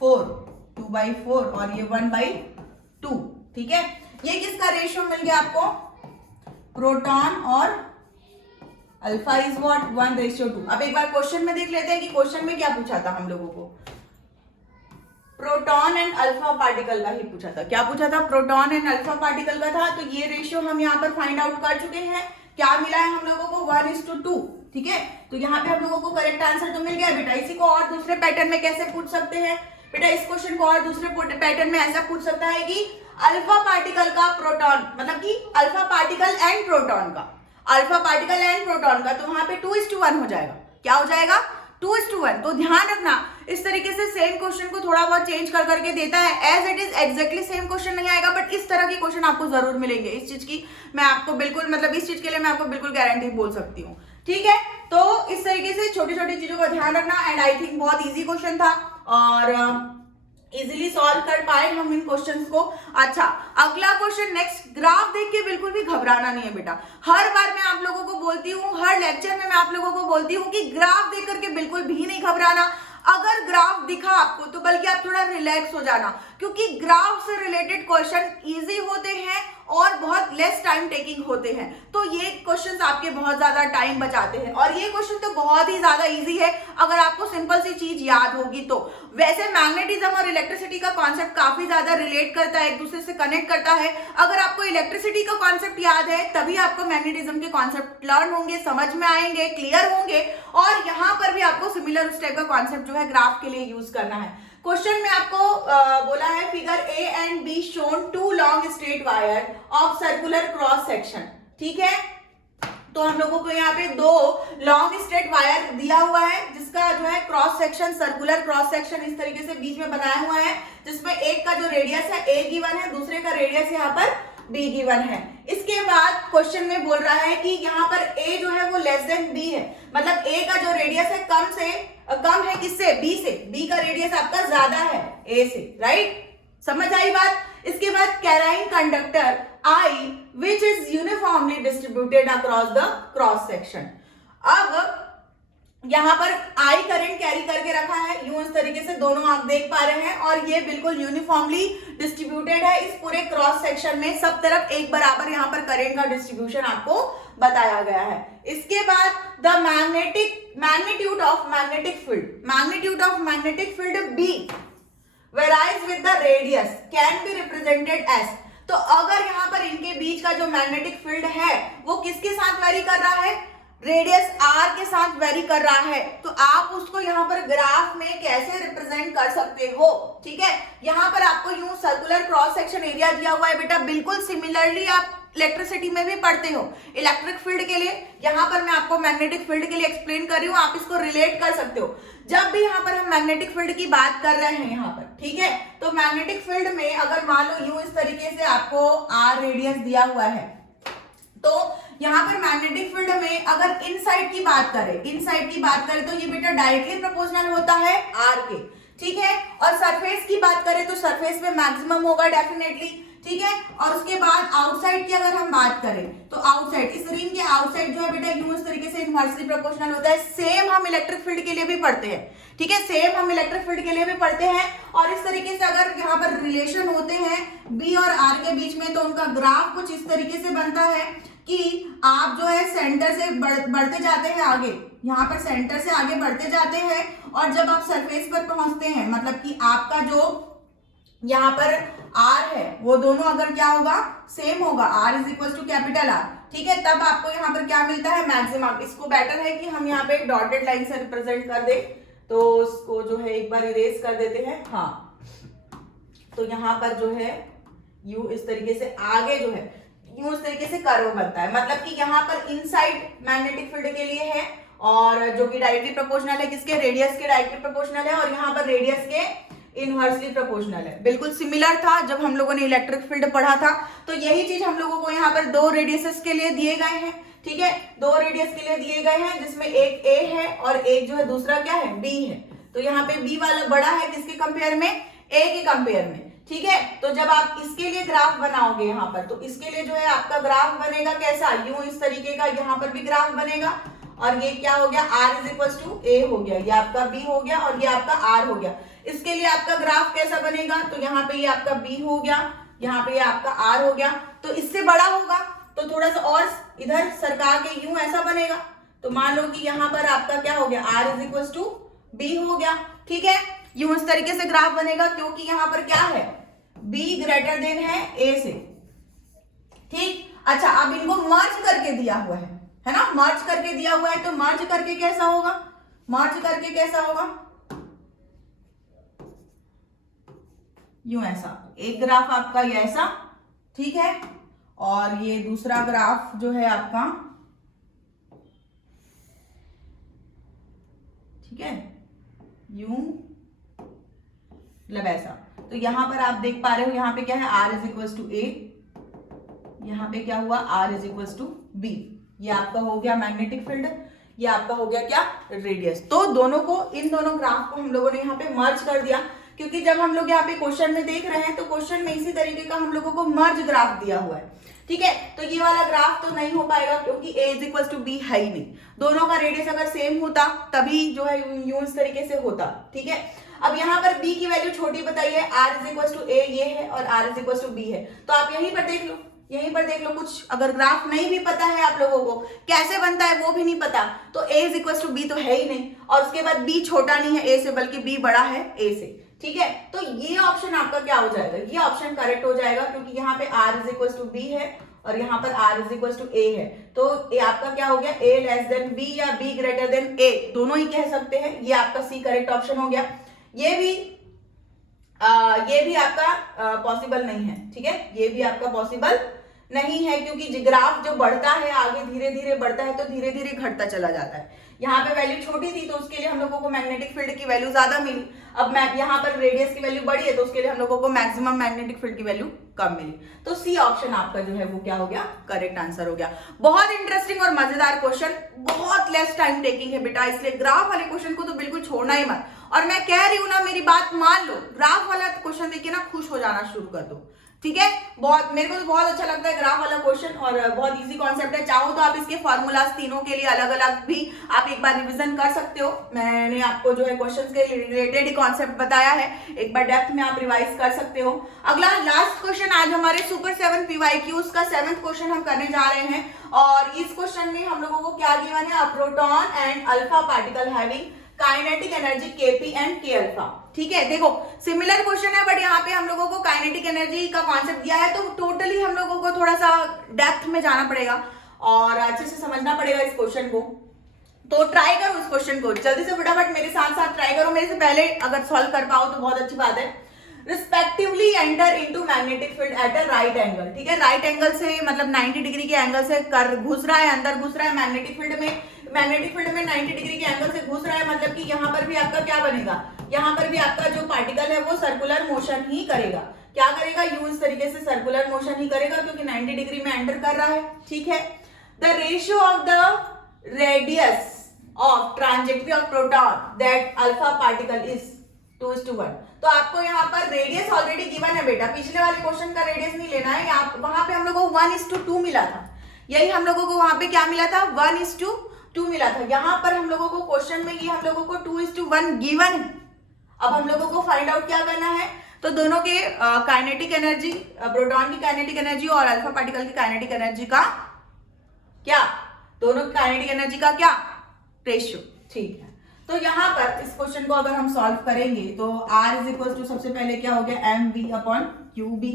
2/4 और ये 1/2, ठीक है। ये किसका रेशियो मिल गया आपको, प्रोटॉन और अल्फा इज व्हाट 1:2। अब एक बार क्वेश्चन में देख लेते हैं कि क्वेश्चन में क्या पूछा था हम लोगों को, प्रोटॉन एंड अल्फा पार्टिकल का ही पूछा था। क्या पूछा था, प्रोटॉन एंड अल्फा पार्टिकल का था। तो ये रेशियो हम यहाँ पर फाइंड आउट कर चुके हैं। क्या मिला है हम लोगों को 1:2, ठीक है। तो यहाँ पे हम लोगों को करेक्ट आंसर तो मिल गया बेटा। इसी को और दूसरे पैटर्न में कैसे पूछ सकते हैं बेटा, इस क्वेश्चन को और दूसरे पैटर्न में ऐसा पूछ सकता है कि अल्फा पार्टिकल का प्रोटॉन, मतलब कि अल्फा पार्टिकल एंड प्रोटॉन का, अल्फा पार्टिकल एंड प्रोटॉन का, तो वहां पे 2:1 हो जाएगा। क्या हो जाएगा 2:1। तो ध्यान रखना, इस तरीके से सेम क्वेश्चन को थोड़ा बहुत चेंज कर करके देता है, as it is exactly same question नहीं आएगा, बट इस तरह के क्वेश्चन आपको जरूर मिलेंगे। इस चीज की मैं आपको बिल्कुल, मतलब इस चीज के लिए मैं आपको बिल्कुल गारंटी बोल सकती हूँ, ठीक है। तो इस तरीके से छोटी छोटी चीजों का ध्यान रखना, एंड आई थिंक बहुत ईजी क्वेश्चन था और इजिली सॉल्व कर पाए हम इन क्वेश्चंस को। अच्छा, अगला क्वेश्चन नेक्स्ट, ग्राफ देख के बिल्कुल भी घबराना नहीं है बेटा। हर बार मैं आप लोगों को बोलती हूँ, हर लेक्चर में मैं आप लोगों को बोलती हूँ कि ग्राफ देख करके बिल्कुल भी नहीं घबराना। अगर ग्राफ दिखा आपको तो बल्कि आप थोड़ा रिलैक्स हो जाना, क्योंकि ग्राफ से रिलेटेड क्वेश्चन इजी होते हैं और बहुत लेस टाइम टेकिंग होते हैं। तो ये क्वेश्चंस आपके बहुत ज्यादा टाइम बचाते हैं और ये क्वेश्चन तो बहुत ही ज्यादा इजी है अगर आपको सिंपल सी चीज याद होगी तो। वैसे मैग्नेटिज्म और इलेक्ट्रिसिटी का कॉन्सेप्ट काफी ज्यादा रिलेट करता है, एक दूसरे से कनेक्ट करता है। अगर आपको इलेक्ट्रिसिटी का कॉन्सेप्ट याद है तभी आपको मैग्नेटिज्म के कॉन्सेप्ट लर्न होंगे, समझ में आएंगे, क्लियर होंगे। और यहाँ पर भी आपको सिमिलर उस टाइप का कॉन्सेप्ट जो है ग्राफ के लिए यूज करना है। क्वेश्चन में आपको बोला है figure A and B shown two long straight wire of circular cross section. ठीक है, तो हम लोगों को यहाँ पे दो लॉन्ग स्ट्रेट वायर दिया हुआ है जिसका जो है cross section, circular cross section इस तरीके से बीच में बनाया हुआ है, जिसमें एक का जो रेडियस है ए गिवन है, दूसरे का रेडियस यहाँ पर बी गिवन है। इसके बाद क्वेश्चन में बोल रहा है कि यहाँ पर ए जो है वो लेस देन बी है, मतलब ए का जो रेडियस है कम है किससे, बी से, बी का रेडियस आपका ज्यादा है ए से, राइट। समझ आई बात। इसके बाद carrying conductor I which is uniformly distributed across the cross section. अब यहां पर आई करंट कैरी करके रखा है, यूं इस तरीके से दोनों आप देख पा रहे हैं, और ये बिल्कुल यूनिफॉर्मली डिस्ट्रीब्यूटेड है इस पूरे क्रॉस सेक्शन में, सब तरफ एक बराबर यहां पर करंट का डिस्ट्रीब्यूशन आपको बताया गया है। इसके बाद the magnitude of magnetic field B varies with the radius can be represented as. तो अगर यहाँ पर इनके बीच का जो मैग्नेटिक फील्ड है वो किसके साथ वेरी कर रहा है, रेडियस आर के साथ वेरी कर रहा है, तो आप उसको यहाँ पर ग्राफ में कैसे रिप्रेजेंट कर सकते हो। ठीक है, यहाँ पर आपको यूं सर्कुलर क्रॉस सेक्शन एरिया दिया हुआ है बेटा, बिल्कुल सिमिलरली आप इलेक्ट्रिसिटी में भी पढ़ते हो इलेक्ट्रिक फील्ड के लिए, यहाँ पर मैं आपको मैग्नेटिक फील्ड के लिए एक्सप्लेन कर रही हूँ, आप इसको रिलेट कर सकते हो। जब भी यहाँ पर हम मैग्नेटिक फील्ड की बात कर रहे हैं यहाँ पर, ठीक है, तो मैग्नेटिक फील्ड में अगर मान लो यूं इस तरीके से आपको आर रेडियस दिया हुआ है, तो यहाँ पर मैग्नेटिक फील्ड में अगर इनसाइड की बात करें तो ये बेटा डायरेक्टली प्रोपोर्शनल होता है आर के। ठीक है, और सरफेस की बात करें तो सरफेस में मैक्सिमम होगा डेफिनेटली। ठीक है, और उसके बाद आउटसाइड की अगर हम बात करें तो आउटसाइड, इस रिंग के आउटसाइड जो है बेटा यूं इस तरीके से इनवर्सली प्रोपोर्शनल होता है। सेम हम इलेक्ट्रिक फील्ड के लिए भी पढ़ते हैं। ठीक है, सेम हम इलेक्ट्रिक फील्ड के लिए भी पढ़ते हैं। और इस तरीके से अगर यहाँ पर रिलेशन होते हैं बी और आर के बीच में, तो उनका ग्राफ कुछ इस तरीके से बनता है कि आप जो है सेंटर से बढ़ते जाते हैं आगे, यहाँ पर सेंटर से आगे बढ़ते जाते हैं, और जब आप सरफेस पर पहुंचते हैं, मतलब कि आपका जो यहाँ पर आर है वो दोनों अगर क्या होगा, सेम होगा, r is equal to capital R. ठीक है, तब आपको यहाँ पर क्या मिलता है, मैक्सिमम। इसको बेटर है कि हम यहाँ पे एक डॉटेड लाइन से रिप्रेजेंट कर दे, तो उसको जो है एक बार इरेज कर देते हैं। हाँ, तो यहाँ पर जो है यू इस तरीके से आगे जो है यूं इस तरीके से कर्व बनता है, मतलब कि यहाँ पर इनसाइड मैग्नेटिक फील्ड के लिए है, और जो कि डायरेक्टली प्रोपोर्शनल है किसके, रेडियस के डायरेक्टली प्रोपोर्शनल है, और यहाँ पर रेडियस के इनवर्सली प्रोपोर्शनल है। बिल्कुल सिमिलर था जब हम लोगों ने इलेक्ट्रिक फील्ड पढ़ा था, तो यही चीज हम लोगों को यहाँ पर दो रेडियसेस के लिए दिए गए हैं। ठीक है, दो रेडियस के लिए दिए गए हैं, जिसमें एक ए है और एक जो है दूसरा क्या है, बी है। तो यहाँ पे बी वाला बड़ा है किसके कंपेयर में, ए के कंपेयर में। ठीक है, तो जब आप इसके लिए ग्राफ बनाओगे यहाँ पर, तो इसके लिए जो है आपका ग्राफ बनेगा कैसा, यूं इस तरीके का, यहाँ पर भी ग्राफ बनेगा, और ये क्या हो गया, आर इज इक्वल टू ए हो गया, ये आपका बी हो गया और ये आपका आर हो गया। इसके लिए आपका ग्राफ कैसा बनेगा, तो यहाँ पे ये आपका बी हो गया, यहाँ पे ये आपका आर हो गया। तो इससे बड़ा होगा तो थोड़ा सा और इधर सरका के यूं ऐसा बनेगा, तो मान लो कि यहाँ पर आपका क्या हो गया, r is equal to b हो गया। ठीक है, यूं इस तरीके से ग्राफ बनेगा, क्योंकि यहाँ पर क्या है, b ग्रेटर देन है a से। ठीक, अच्छा, अब इनको मर्ज करके दिया हुआ है ना, मर्ज करके दिया हुआ है, तो मर्ज करके कैसा होगा, मर्ज करके कैसा होगा, यूं ऐसा, एक ग्राफ आपका ये ऐसा, ठीक है, और ये दूसरा ग्राफ जो है आपका, ठीक है, यूं मतलब ऐसा। तो यहां पर आप देख पा रहे हो, यहाँ पे क्या है, r is equal to a, यहाँ पे क्या हुआ, r is equal to b. ये आपका हो गया मैग्नेटिक फील्ड, ये आपका हो गया क्या, रेडियस। तो दोनों को, इन दोनों ग्राफ को हम लोगों ने यहाँ पे मर्ज कर दिया, क्योंकि जब हम लोग यहाँ पे क्वेश्चन में देख रहे हैं तो क्वेश्चन में इसी तरीके का हम लोगों को मर्ज ग्राफ दिया हुआ है। ठीक है, तो ये वाला ग्राफ तो नहीं हो पाएगा, क्योंकि a is equal to b है ही नहीं। दोनों का रेडियस अगर सेम होता तभी जो है यूं इस तरीके से होता। ठीक है, अब यहाँ पर b की वैल्यू छोटी बताइए, r is equal to a ये है और r is equal to b है, तो आप यहीं पर देख लो, यहीं पर देख लो, कुछ अगर ग्राफ नहीं भी पता है आप लोगों को, कैसे बनता है वो भी नहीं पता, तो a is equal to b तो है ही नहीं, और उसके बाद b छोटा नहीं है a से, बल्कि b बड़ा है a से। ठीक है, तो ये ऑप्शन आपका क्या हो जाएगा, ये ऑप्शन करेक्ट हो जाएगा, क्योंकि यहाँ पे r is equal to b है और यहाँ पर r is equal to a है, तो ये आपका क्या हो गया, a लेस देन b या b ग्रेटर देन a, दोनों ही कह सकते हैं। ये आपका c करेक्ट ऑप्शन हो गया। ये भी आपका पॉसिबल नहीं है। ठीक है, ये भी आपका पॉसिबल नहीं है, क्योंकि ग्राफ जो बढ़ता है आगे धीरे धीरे बढ़ता है तो धीरे धीरे घटता चला जाता है। यहाँ पे वैल्यू छोटी थी तो उसके लिए हम लोगों को मैग्नेटिक फील्ड की वैल्यू ज्यादा मिली, अब यहाँ पर रेडियस की वैल्यू बढ़ी है तो उसके लिए हम लोगों को मैक्सिमम मैग्नेटिक फील्ड की वैल्यू कम मिली। तो सी ऑप्शन आपका जो है वो क्या हो गया, करेक्ट आंसर हो गया। बहुत इंटरेस्टिंग और मजेदार क्वेश्चन, बहुत लेस टाइम टेकिंग है बेटा, इसलिए ग्राफ वाले क्वेश्चन को तो बिल्कुल छोड़ना ही मत। और मैं कह रही हूं ना, मेरी बात मान लो, ग्राफ वाला क्वेश्चन देखिए ना खुश हो जाना शुरू कर दो। ठीक है, बहुत मेरे को तो बहुत अच्छा लगता है ग्राफ वाला क्वेश्चन, और बहुत इजी कॉन्सेप्ट है। चाहो तो आप इसके फॉर्मूलाज तीनों के लिए अलग अलग भी आप एक बार रिवीजन कर सकते हो। मैंने आपको जो है क्वेश्चंस के रिलेटेड ही कॉन्सेप्ट बताया है, एक बार डेप्थ में आप रिवाइज कर सकते हो। अगला लास्ट क्वेश्चन आज हमारे सुपर 7 PYQs का 7th क्वेश्चन हम करने जा रहे हैं, और इस क्वेश्चन में हम लोगों को क्या गिवन है, proton and alpha particle having kinetic energy Kp and K alpha. ठीक है, देखो सिमिलर क्वेश्चन है, बट यहाँ पे हम लोगों को काइनेटिक एनर्जी का कॉन्सेप्ट दिया है, तो टोटली हम लोगों को थोड़ा सा डेप्थ में जाना पड़ेगा और अच्छे से समझना पड़ेगा इस क्वेश्चन को। तो ट्राई करो इस क्वेश्चन को जल्दी से फटाफट मेरे साथ साथ ट्राई करो, मेरे से पहले अगर सॉल्व कर पाओ तो बहुत अच्छी बात है। Respectively enter into magnetic field at a right angle. ठीक है, राइट एंगल से मतलब 90 डिग्री के एंगल से घुस रहा है, अंदर घुस रहा है मैग्नेटिक फील्ड में। मैग्नेटिक फील्ड में 90 डिग्री के एंगल से घुस रहा है, मतलब कि यहाँ पर भी आपका क्या बनेगा, यहाँ पर भी आपका जो पार्टिकल है वो सर्कुलर मोशन ही करेगा। क्या करेगा, यूं इस तरीके से सर्कुलर मोशन ही करेगा, क्योंकि 90 डिग्री में एंटर कर रहा है। ठीक है, the ratio of the radius of trajectory of proton that alpha particle is 2:1। तो आपको यहाँ पर रेडियस ऑलरेडी गिवन है बेटा, पिछले वाले क्वेश्चन का रेडियस नहीं लेना है, वहां पे हम लोगों को 1:2 मिला था, यही हम लोगों को वहां पे क्या मिला था, 1:2 मिला था। यहाँ पर हम लोगों को क्वेश्चन में ये हम लोगों को 2:1 गिवन है। अब हम लोगों को फाइंड आउट क्या करना है, तो दोनों के काइनेटिक एनर्जी, प्रोटॉन की काइनेटिक एनर्जी और अल्फा पार्टिकल की काइनेटिक एनर्जी का क्या, दोनों की काइनेटिक एनर्जी का क्या रेशियो। ठीक है, तो यहाँ पर इस क्वेश्चन को अगर हम सॉल्व करेंगे तो R इज इक्वल टू सबसे पहले क्या हो गया, mv/qb।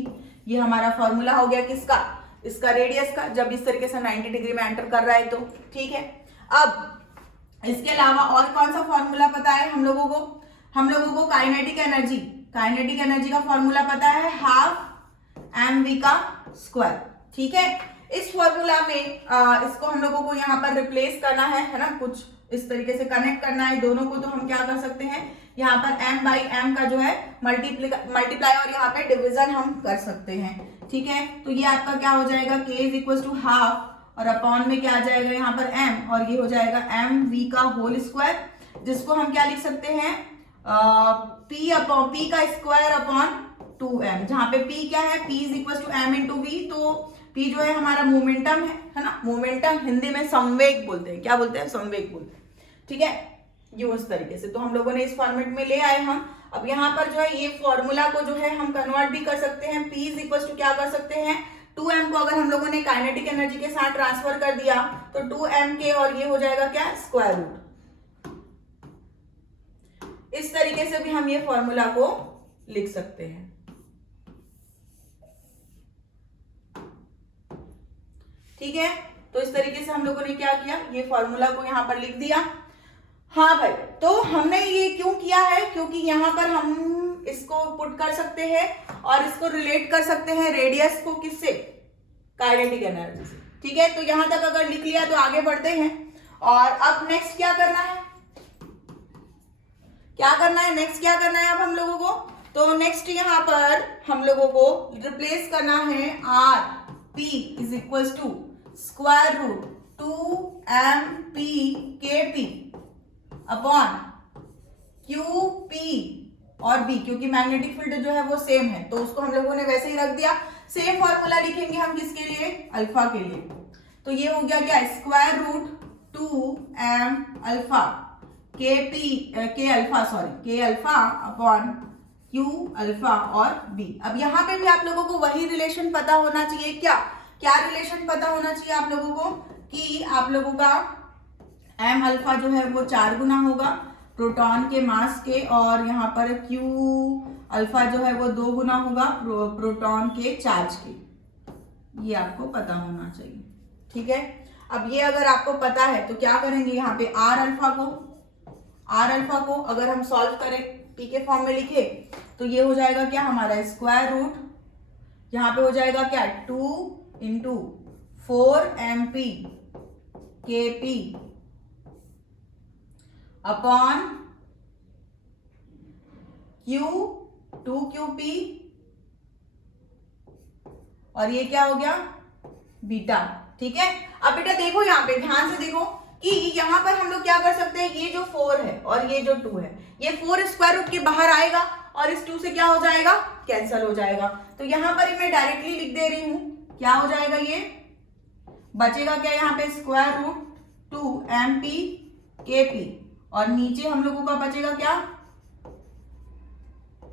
ये हमारा फॉर्मूला हो गया किसका, इसका रेडियस का, जब इस तरीके से 90 डिग्री में एंटर कर रहा है तो। ठीक है, अब इसके अलावा और कौन सा फॉर्मूला पता है हम लोगों को, हम लोगों को काइनेटिक एनर्जी का फॉर्मूला पता है 12 mv का स्क्वायर। ठीक है, इस फॉर्मूला में इसको हम लोगों को यहाँ पर रिप्लेस करना है ना, कुछ इस तरीके से कनेक्ट करना है दोनों को। तो हम क्या कर सकते हैं, यहाँ पर m/m का जो है मल्टीप्लाई और यहाँ पे डिवीजन हम कर सकते हैं। ठीक है, तो ये आपका क्या हो जाएगा, k इज इक्वल टू 12 और अपॉन में क्या आ जाएगा यहाँ पर m, और ये हो जाएगा mv का होल स्क्वायर, जिसको हम क्या लिख सकते हैं, p का स्क्वायर अपॉन 2m, जहाँ पे p क्या है, p is equal to m into v। तो p जो है हमारा मोमेंटम है ना, मोमेंटम हिंदी में संवेग बोलते हैं, क्या बोलते हैं, संवेग बोलते हैं। ठीक है, ये उस तरीके से तो हम लोगों ने इस फॉर्मेट में ले आए हम। अब यहाँ पर जो है ये फॉर्मूला को जो है हम कन्वर्ट भी कर सकते हैं, p इज इक्वल टू क्या कर सकते हैं, 2m को अगर हम लोगों ने काइनेटिक एनर्जी के साथ ट्रांसफर कर दिया तो 2mk, और ये हो जाएगा क्या, स्क्वायर रूट। इस तरीके से भी हम ये फॉर्मूला को लिख सकते हैं। ठीक है, तो इस तरीके से हम लोगों ने क्या किया, ये फॉर्मूला को यहाँ पर लिख दिया। हाँ भाई, तो हमने ये क्यों किया है, क्योंकि यहाँ पर हम इसको पुट कर सकते हैं और इसको रिलेट कर सकते हैं रेडियस को किससे, काइनेटिक एनर्जी से। ठीक है, तो यहां तक अगर लिख लिया तो आगे बढ़ते हैं। और अब नेक्स्ट क्या करना है, नेक्स्ट क्या करना है अब हम लोगों को, तो नेक्स्ट यहाँ पर हम लोगों को रिप्लेस करना है r p is equal to square root 2mp kp upon qp और b, क्योंकि मैग्नेटिक फील्ड जो है वो सेम है तो उसको हम लोगों ने वैसे ही रख दिया। सेम फॉर्मूला लिखेंगे हम किसके लिए, अल्फा के लिए। तो ये हो गया क्या, square root 2m alpha k alpha upon q alpha और b। अब यहाँ पे भी आप लोगों को वही रिलेशन पता होना चाहिए क्या, क्या रिलेशन पता होना चाहिए आप लोगों को कि आप लोगों का m अल्फा जो है वो 4 गुना होगा प्रोटॉन के मास के, और यहाँ पर q अल्फा जो है वो 2 गुना होगा प्रोटॉन के चार्ज के। ये आपको पता होना चाहिए, ठीक है। अब ये अगर आपको पता है तो क्या करेंगे, यहाँ पे r अल्फा को अगर हम सॉल्व करें p के फॉर्म में लिखे तो ये हो जाएगा क्या हमारा स्क्वायर रूट, यहाँ पे हो जाएगा क्या 2 into 4mp kp upon q 2qp, और ये क्या हो गया बीटा, ठीक है। अब बेटा देखो यहाँ पे ध्यान से देखो कि यहाँ पर हम लोग क्या कर सकते हैं, ये जो 4 है और ये जो 2 है, ये 4 स्क्वायर रूट के बाहर आएगा और इस 2 से क्या हो जाएगा, कैंसिल हो जाएगा। तो यहाँ पर मैं डायरेक्टली लिख दे रही हूं, क्या हो जाएगा, ये बचेगा क्या यहाँ पे स्क्वायर रूट 2mp kp, और नीचे हम लोगों का बचेगा क्या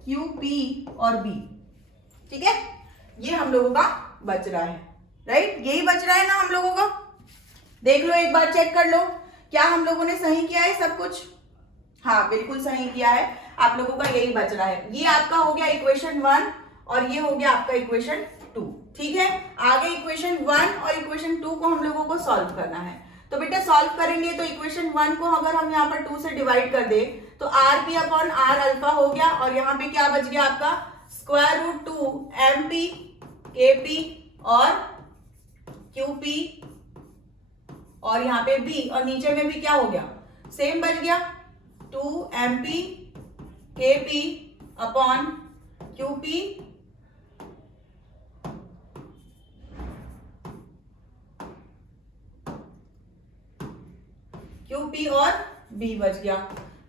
qp और b, ठीक है। ये हम लोगों का बच रहा है, राइट, यही बच रहा है ना हम लोगों का। देख लो एक बार, चेक कर लो क्या हम लोगों ने सही किया है सब कुछ। हाँ बिल्कुल सही किया है, आप लोगों का यही बच रहा है। ये आपका हो गया इक्वेशन 1 और ये हो गया आपका इक्वेशन 2, ठीक है। आगे इक्वेशन 1 और इक्वेशन 2 को हम लोगों को सॉल्व करना है। तो बेटा सॉल्व करेंगे तो इक्वेशन 1 को अगर हम यहाँ पर 2 से डिवाइड कर दे तो rp अपॉन r अल्फा हो गया, और यहाँ पे क्या बच गया आपका स्क्वायर रूट 2mp kp और qp, और यहाँ पे b, और नीचे में भी क्या हो गया सेम बच गया 2mp kp अपॉन qp और b बच गया।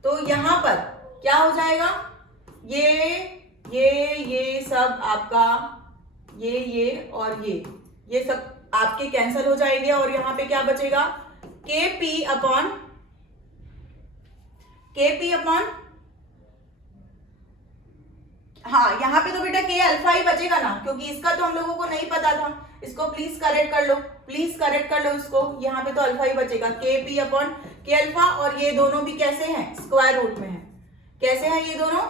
तो यहाँ पर क्या हो जाएगा, ये सब आपका ये और ये सब आपके कैंसिल हो जाएंगे, और यहाँ पे क्या बचेगा kp अपॉन हाँ यहाँ पे तो बेटा k अल्फा ही बचेगा ना, क्योंकि इसका तो हम लोगों को नहीं पता था। इसको प्लीज करेक्ट कर लो, इसको, यहाँ पे तो अल्फा ही बचेगा kp अपॉन k अल्फा, और ये दोनों भी कैसे हैं स्क्वायर रूट में है। कैसे हैं ये दोनों,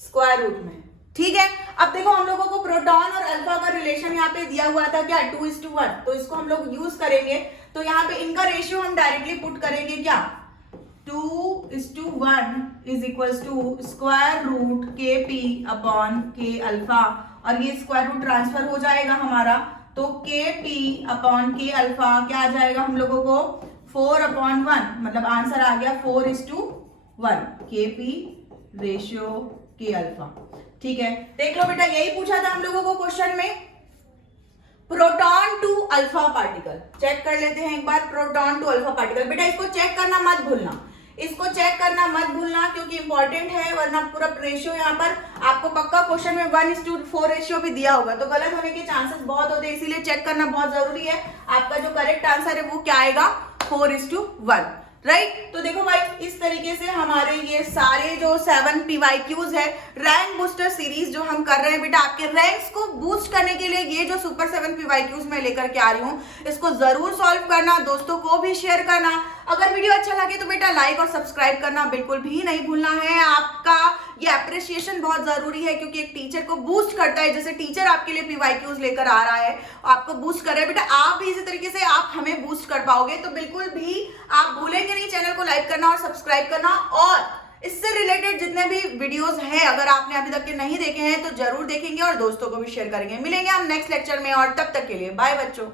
स्क्वायर रूट में, ठीक है। अब देखो हम लोगों को प्रोटॉन और अल्फा का रिलेशन यहाँ पे दिया हुआ था क्या 2:1, तो इसको हम लोग यूज करेंगे। तो यहाँ पे इनका रेशियो हम डायरेक्टली पुट करेंगे क्या 2:1 is equals to square root kp upon k alpha, और ये स्क्वायर रूट ट्रांसफर हो जाएगा हमारा, तो kp अपॉन k अल्फा क्या आ जाएगा हम लोगों को 4/1, मतलब आंसर आ गया 4:1 kp रेशियो k अल्फा, ठीक है। देख लो बेटा यही पूछा था हम लोगों को क्वेश्चन में। Proton to alpha particle check कर लेते हैं एक बार। प्रोटॉन टू अल्फा पार्टिकल, बेटा इसको चेक करना मत भूलना, क्योंकि इंपॉर्टेंट है, वरना पूरा रेशियो यहाँ पर आपको पक्का क्वेश्चन में 1:4 रेशियो भी दिया होगा, तो गलत होने के चांसेस बहुत होते हैं, इसीलिए चेक करना बहुत जरूरी है। आपका जो करेक्ट आंसर है वो क्या आएगा 4:1, राइट। तो देखो भाई इस तरीके से हमारे ये सारे जो 7 PYQs है रैंक बूस्टर सीरीज जो हम कर रहे हैं, बेटा आपके रैंक्स को बूस्ट करने के लिए ये जो सुपर 7 PYQs मैं लेकर के आ रही हूँ, इसको जरूर सॉल्व करना, दोस्तों को भी शेयर करना। अगर वीडियो अच्छा लगे तो बेटा लाइक और सब्सक्राइब करना बिल्कुल भी नहीं भूलना है। आपका ये अप्रिसिएशन बहुत जरूरी है, क्योंकि एक टीचर को बूस्ट करता है, जैसे टीचर आपके लिए PYQs लेकर आ रहा है, आपको बूस्ट कर रहा है, बेटा आप भी इसी तरीके से आप हमें बूस्ट कर पाओगे। तो बिल्कुल भी आप भूलेंगे नहीं चैनल को लाइक करना और सब्सक्राइब करना, और इससे रिलेटेड जितने भी वीडियोस हैं अगर आपने अभी तक के नहीं देखे हैं तो जरूर देखेंगे और दोस्तों को भी शेयर करेंगे। मिलेंगे हम नेक्स्ट लेक्चर में, और तब तक के लिए बाय बच्चों।